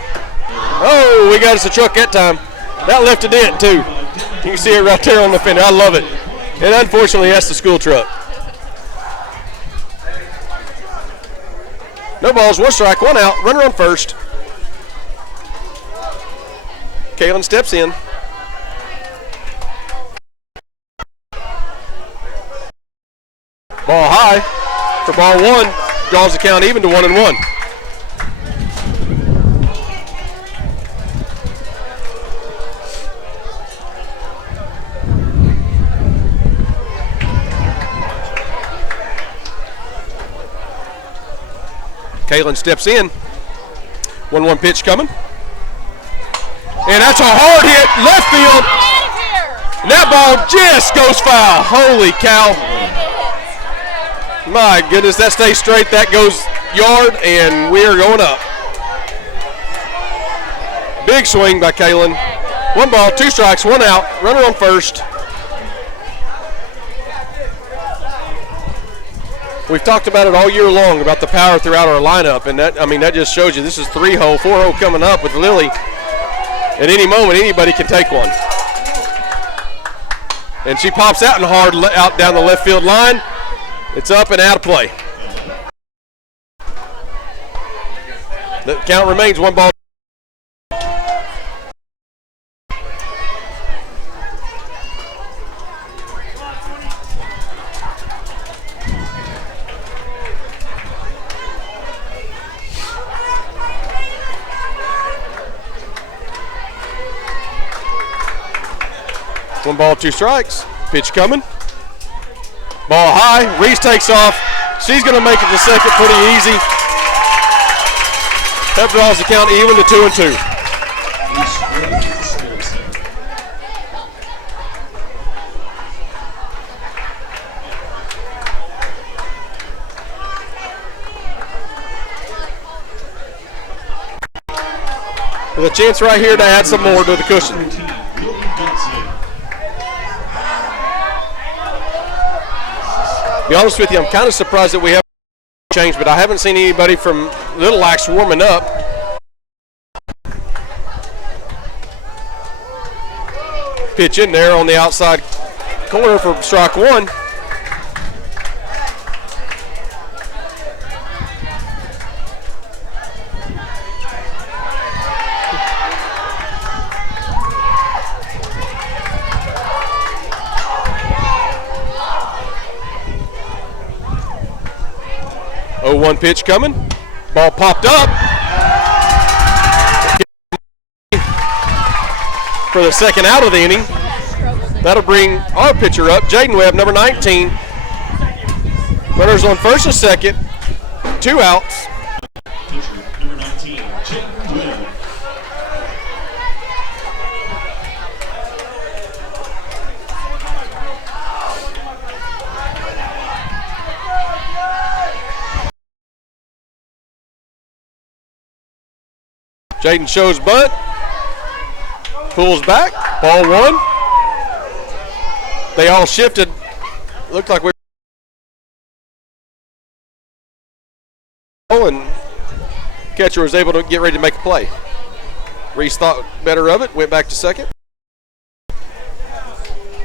Oh, we got us a truck that time. That left a dent too. You can see it right there on the fender. I love it. And unfortunately, that's the school truck. No balls, 1 strike, 1 out. Runner on first. Kaylin steps in. Ball high for ball 1. Draws the count even to 1-1. Kaylin steps in. 1-1 pitch coming. And that's a hard hit left field. And that ball just goes foul. Holy cow. My goodness, that stays straight. That goes yard, and we are going up. Big swing by Kaylin. 1 ball, 2 strikes, 1 out. Runner on first. We've talked about it all year long about the power throughout our lineup, and that just shows you this is 3-hole, 4-hole coming up with Lily. At any moment, anybody can take one. And she pops out and hard out down the left field line. It's up and out of play. The count remains 1 ball. One ball, 2 strikes. Pitch coming. Ball high. Reese takes off. She's going to make it to second pretty easy. That draws the count even to 2-2. With a chance right here to add some more to the cushion. To be honest with you, I'm kind of surprised that we haven't changed, but I haven't seen anybody from Little Axe warming up. Pitch in there on the outside corner for strike 1. One pitch coming. Ball popped up. For the second out of the inning. That'll bring our pitcher up, Jaden Webb, number 19. Runners on first and second. 2 outs. Number 19, Jaden Webb. Jaden shows bunt. Pulls back. Ball 1. They all shifted. Looked like we were. And catcher was able to get ready to make a play. Reese thought better of it. Went back to second.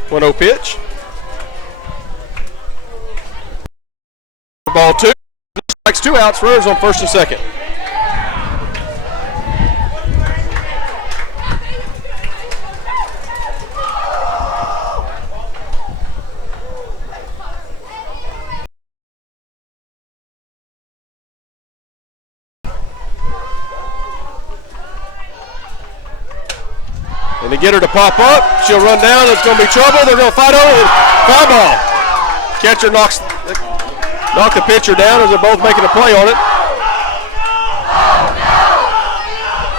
1-0 pitch. Ball 2. Strikes, 2 outs. Runners on first and second. And they get her to pop up. She'll run down. It's going to be trouble. They're going to fight over it. Foul ball. Catcher knocks the pitcher down as they're both making a play on it.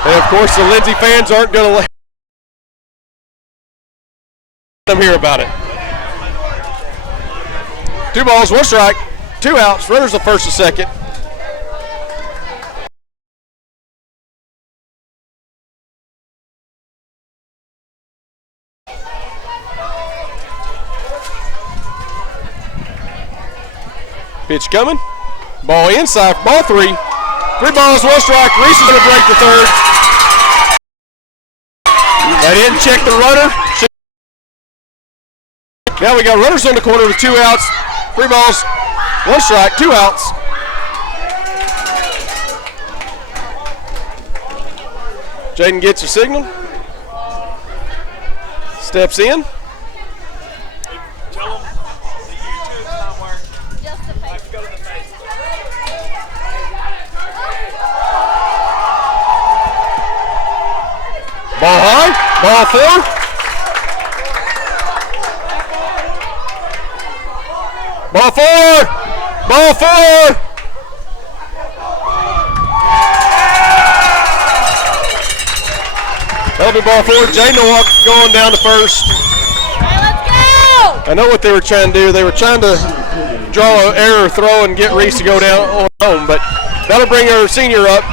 And, of course, the Lindsay fans aren't going to let them hear about it. 2 balls, 1 strike, 2 outs. Runners on first and second. Pitch coming. Ball inside. Ball 3. 3 balls, 1 strike. Reese is going to break the third. They didn't check the runner. Now we got runners on the corner with 2 outs. 3 balls, 1 strike, 2 outs. Jaden gets a signal. Steps in. Ball high, ball 4. Ball 4, ball 4. That'll be ball 4. Jaden will walk going down to first. Let's go! I know what they were trying to do. They were trying to draw an error throw and get Reese to go down on home, but that'll bring our senior up.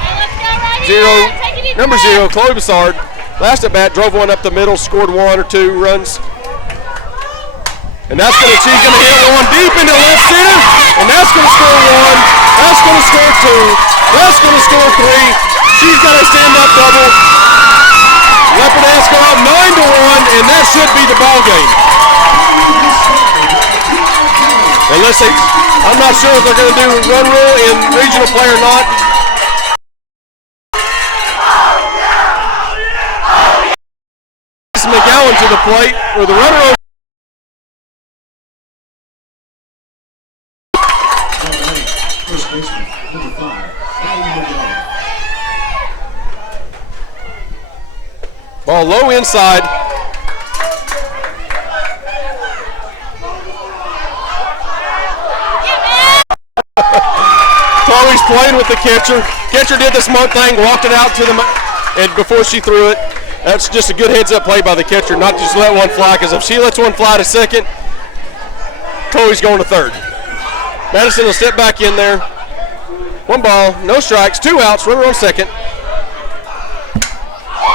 Number 0, Chloe Bassard. Last at bat, drove one up the middle, scored 1 or 2 runs. And that's going to, she's going to hit one deep into left center, and that's going to score 1. That's going to score 2. That's going to score 3. She's got a stand-up double. Leopards go up 9-1, and that should be the ball game. Unless they, I'm not sure if they're going to do run rule in regional play or not. McGowan to the plate with the runner over. First baseman, number 5, Ball low inside. Chloe's playing with the catcher. Catcher did the smart thing, walked it out to the and before she threw it. That's just a good heads-up play by the catcher, not just let one fly, because if she lets one fly to second, Chloe's going to third. Madison will step back in there. 1 ball, no strikes, 2 outs, runner on second.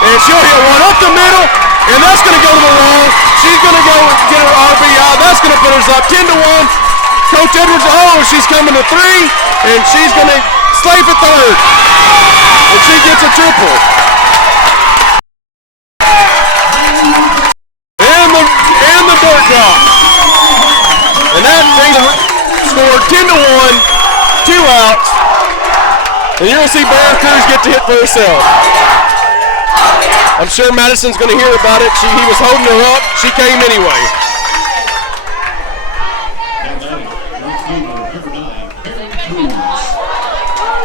And she'll hit one up the middle, and that's going to go to the wall. She's going to go get her RBI. That's going to put us up 10-1. Coach Edwards, she's coming to 3, and she's going to slave at third. And she gets a triple. And the dirt drop. And that brings them scored 10-1, 2 outs. And you're going to see Baron Cruz get to hit for herself. I'm sure Madison's going to hear about it. He was holding her up. She came anyway.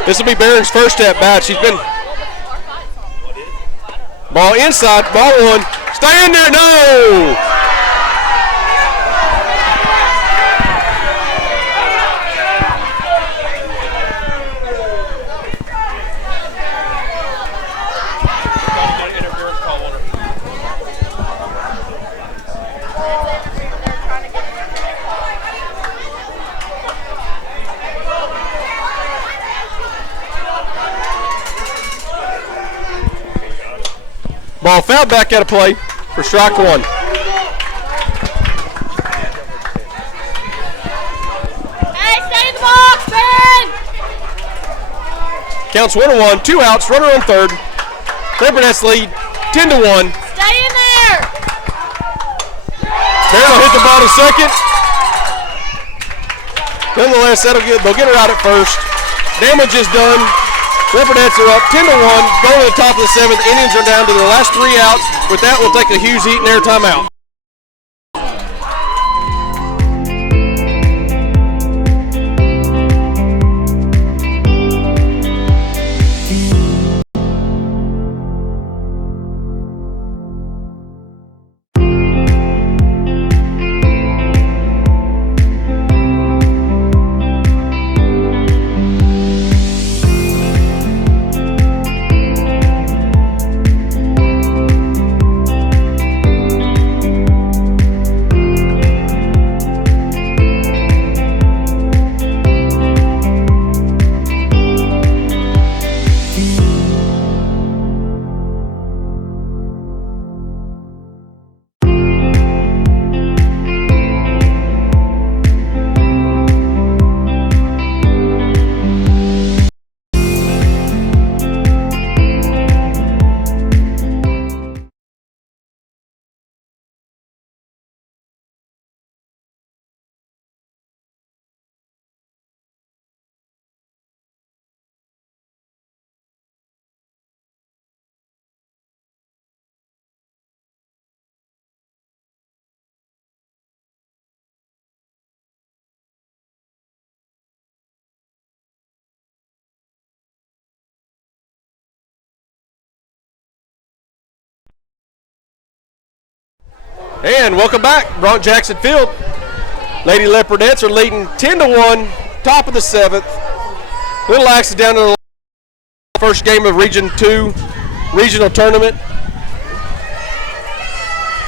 This will be Barron's first at bat. She's been ball inside, ball 1. Stay in there, no! Ball fouled back out of play for strike one. Hey, stay in the box, Ben! Counts 1-1, 2 outs, runner on third. Leopardettes lead 10-1. Stay in there! Barron will hit the ball to second. Nonetheless, they'll get her out at first. Damage is done. Leopardettes are up 10-1, going to the top of the seventh. Indians are down to their last 3 outs. With that, we'll take a Hughes Eaton air timeout. And welcome back, Bronx Jackson Field. Lady Leopardettes are leading 10-1, top of the seventh. Little Axe is down to the first game of Region 2 regional tournament.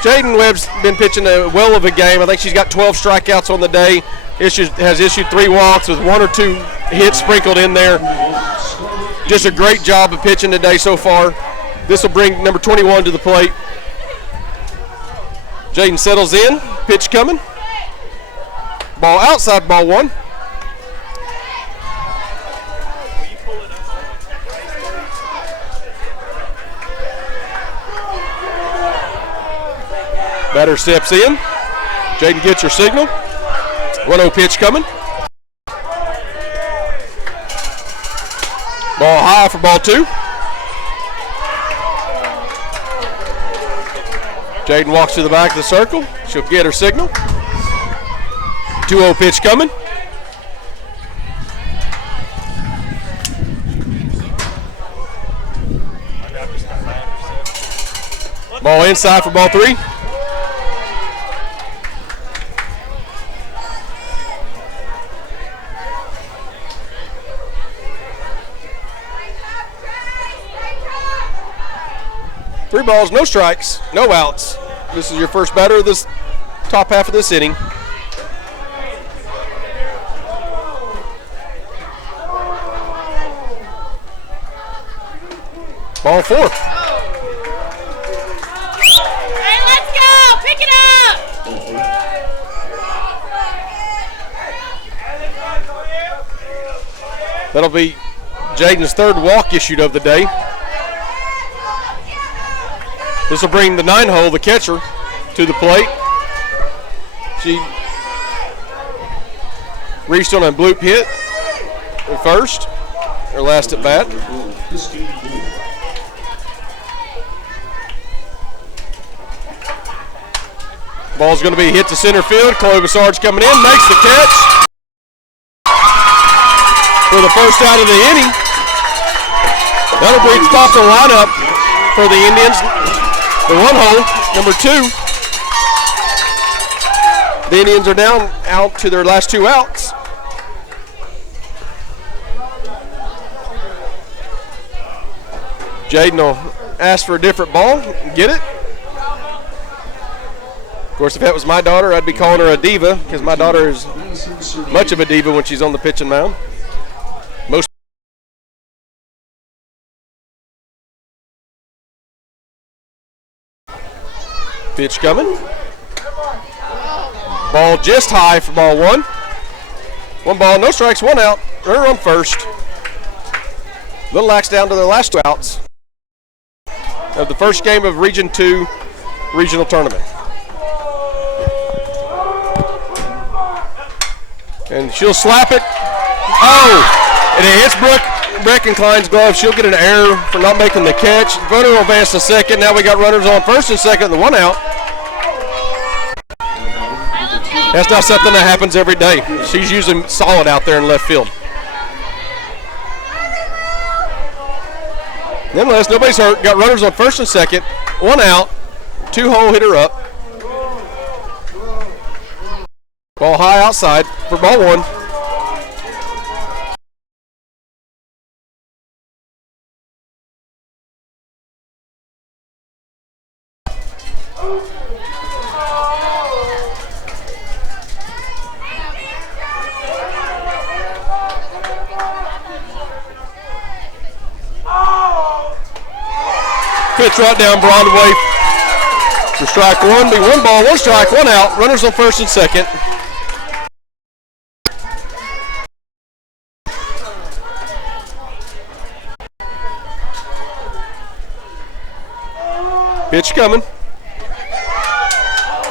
Jaden Webb's been pitching a well of a game. I think she's got 12 strikeouts on the day. Has issued 3 walks with 1 or 2 hits sprinkled in there. Just a great job of pitching today so far. This will bring number 21 to the plate. Jaden settles in, pitch coming. Ball outside, ball 1. Batter steps in. Jaden gets her signal. 1-0 pitch coming. Ball high for ball 2. Jaden walks to the back of the circle. She'll get her signal. 2-0 pitch coming. Ball inside for ball 3. Three balls, no strikes, no outs. This is your first batter of this top half of this inning. Ball 4. Hey, let's go! Pick it up! That'll be Jaden's 3rd walk issued of the day. This will bring the 9-hole, the catcher, to the plate. She reached on a bloop hit at first, her last at bat. Ball's going to be hit to center field. Chloe Bassard's coming in, makes the catch for the first out of the inning. That'll bring top the lineup for the Indians. The 1-hole, number 2. The Indians are down out to their last 2 outs. Jaden will ask for a different ball and get it. Of course, if that was my daughter, I'd be calling her a diva because my daughter is much of a diva when she's on the pitching mound. Pitch coming. Ball just high for ball one. 1 ball, no strikes, 1 out. Runner on first. Little Lacs down to their last 2 outs of the first game of Region 2 regional tournament. And she'll slap it. Oh! And it hits Breckenklein's glove. She'll get an error for not making the catch. Runner will advance to second. Now we got runners on first and second, the 1 out. That's not something that happens every day. She's usually solid out there in left field. Nonetheless, nobody's hurt. Got runners on first and second. 1 out. 2-hole hitter up. Ball high outside for ball one. Pitch right down Broadway for strike one. Be 1 ball, 1 strike, 1 out. Runners on first and second. Pitch coming.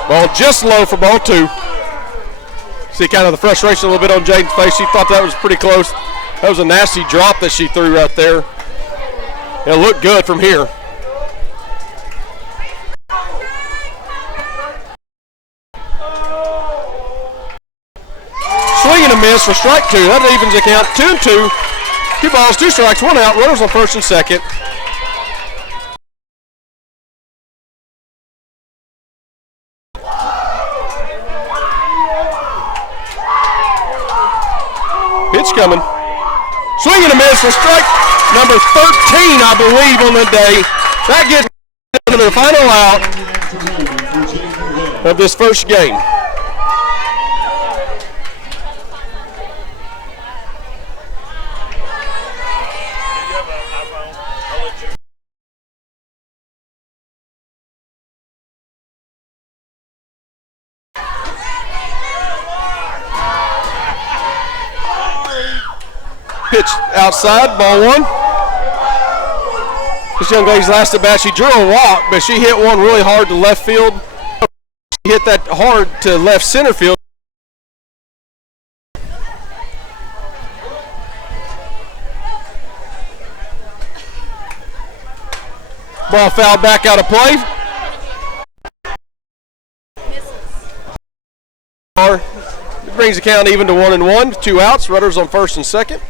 Ball just low for ball 2. See kind of the frustration a little bit on Jaden's face. She thought that was pretty close. That was a nasty drop that she threw right there. It looked good from here. Swing and a miss for strike 2. That evens the count. 2-2. 2 balls, 2 strikes, 1 out. Runners on first and second. Pitch coming. Swing and a miss for strike number 13, I believe, on the day. That gets to the final out of this first game. Pitch outside, ball 1. This young lady's last at bat, she drew a walk, but she hit one really hard to left field. She hit that hard to left center field. Ball fouled back out of play. It brings the count even to 1-1, 2 outs, runners on first and second.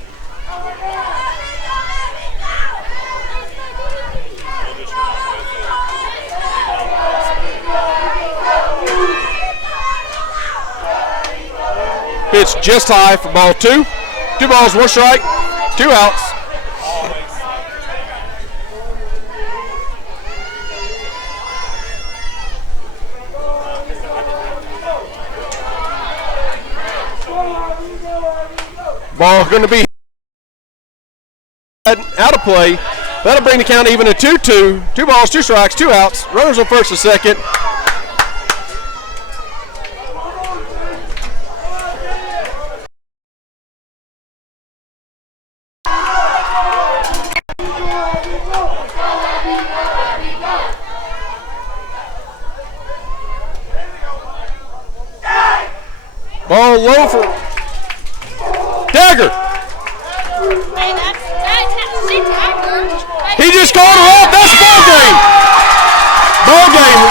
Pitch just high for ball 2. 2 balls, 1 strike, 2 outs. Ball going to be out of play. That'll bring the count even to 2-2. 2 balls, 2 strikes, 2 outs. Runners on first and second. Ball low for Dagger. He just called her off. That's ball game. Ball game.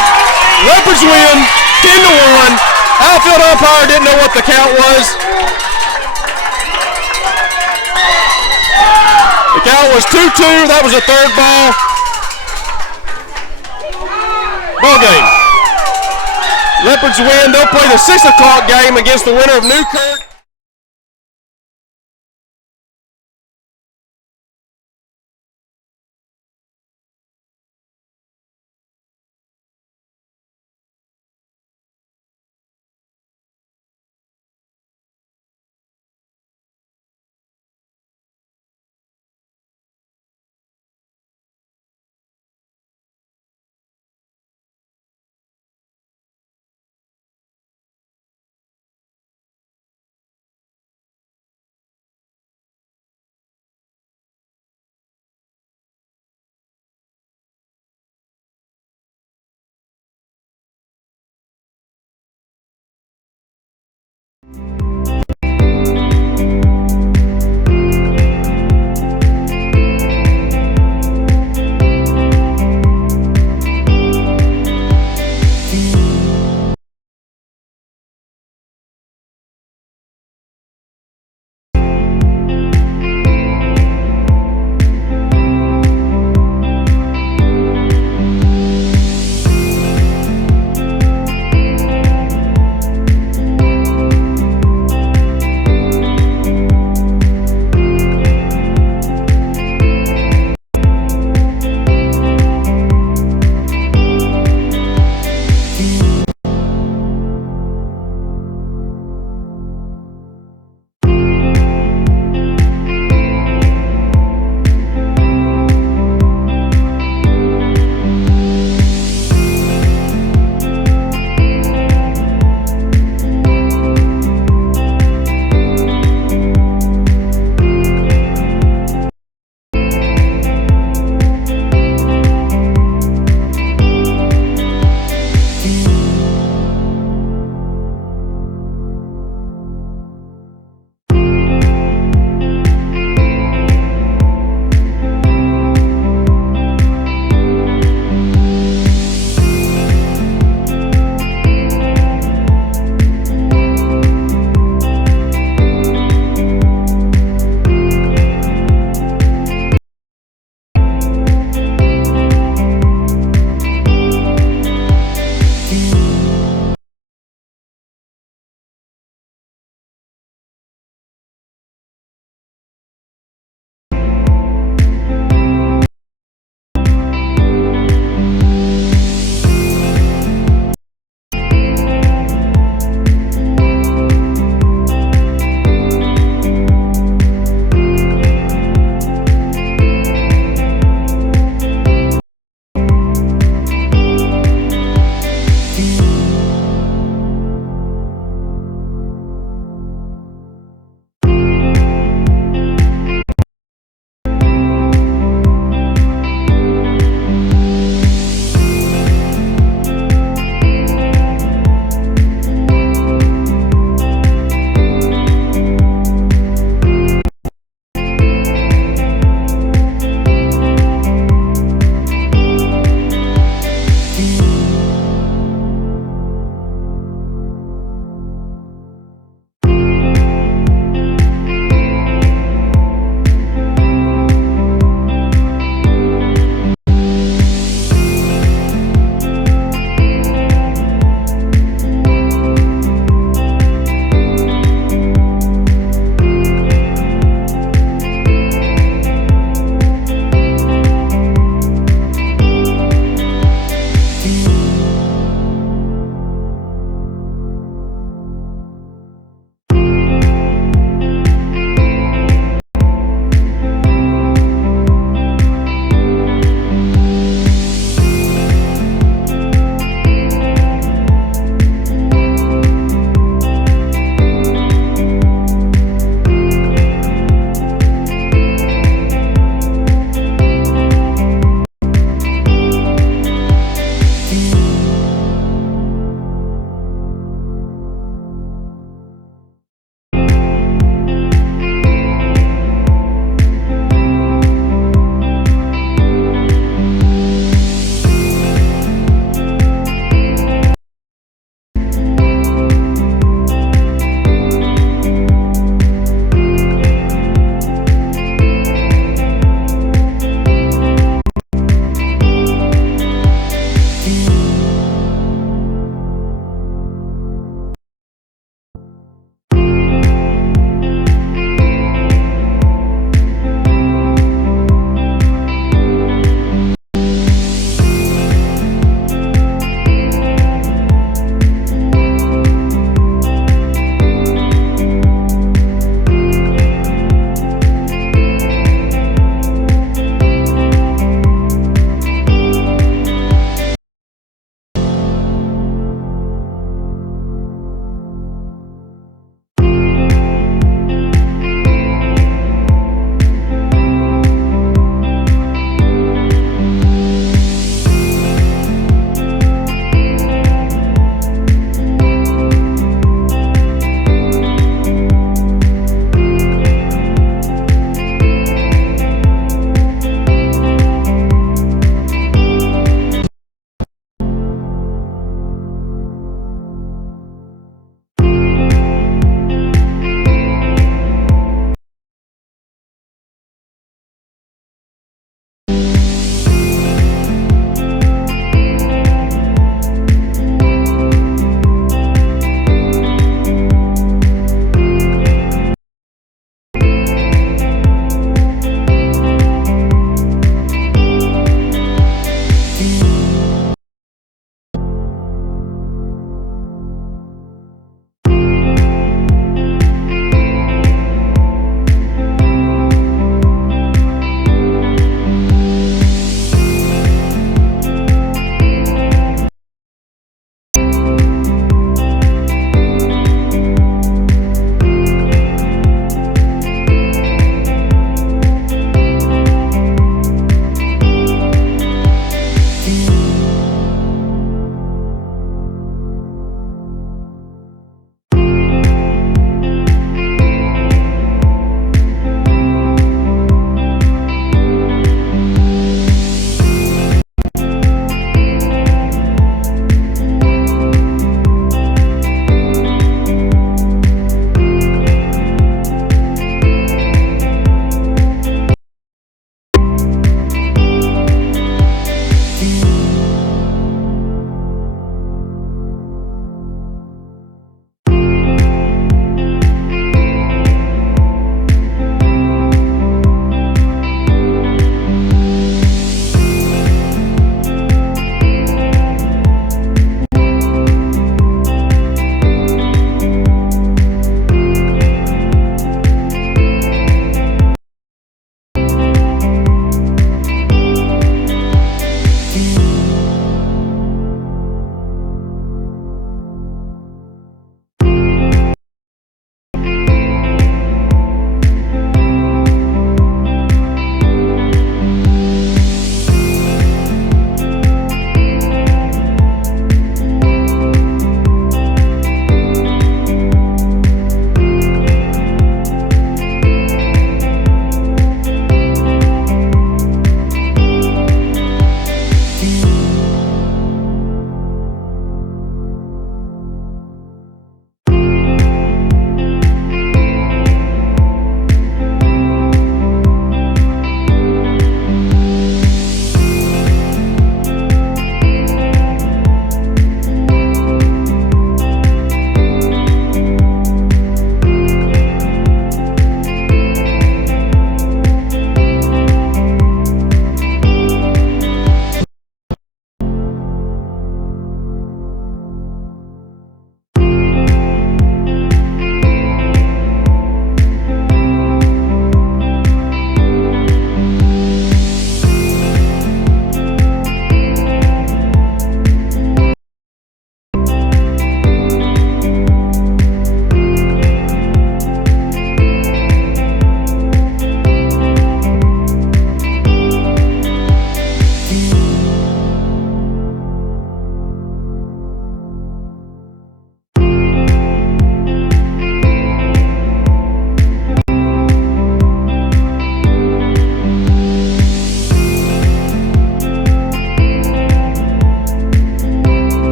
Leopards win 10-1. Outfield umpire didn't know what the count was. The count was 2-2. That was a 3rd ball. Ball game. Leopards win. They'll play the 6 o'clock game against the winner of Newkirk.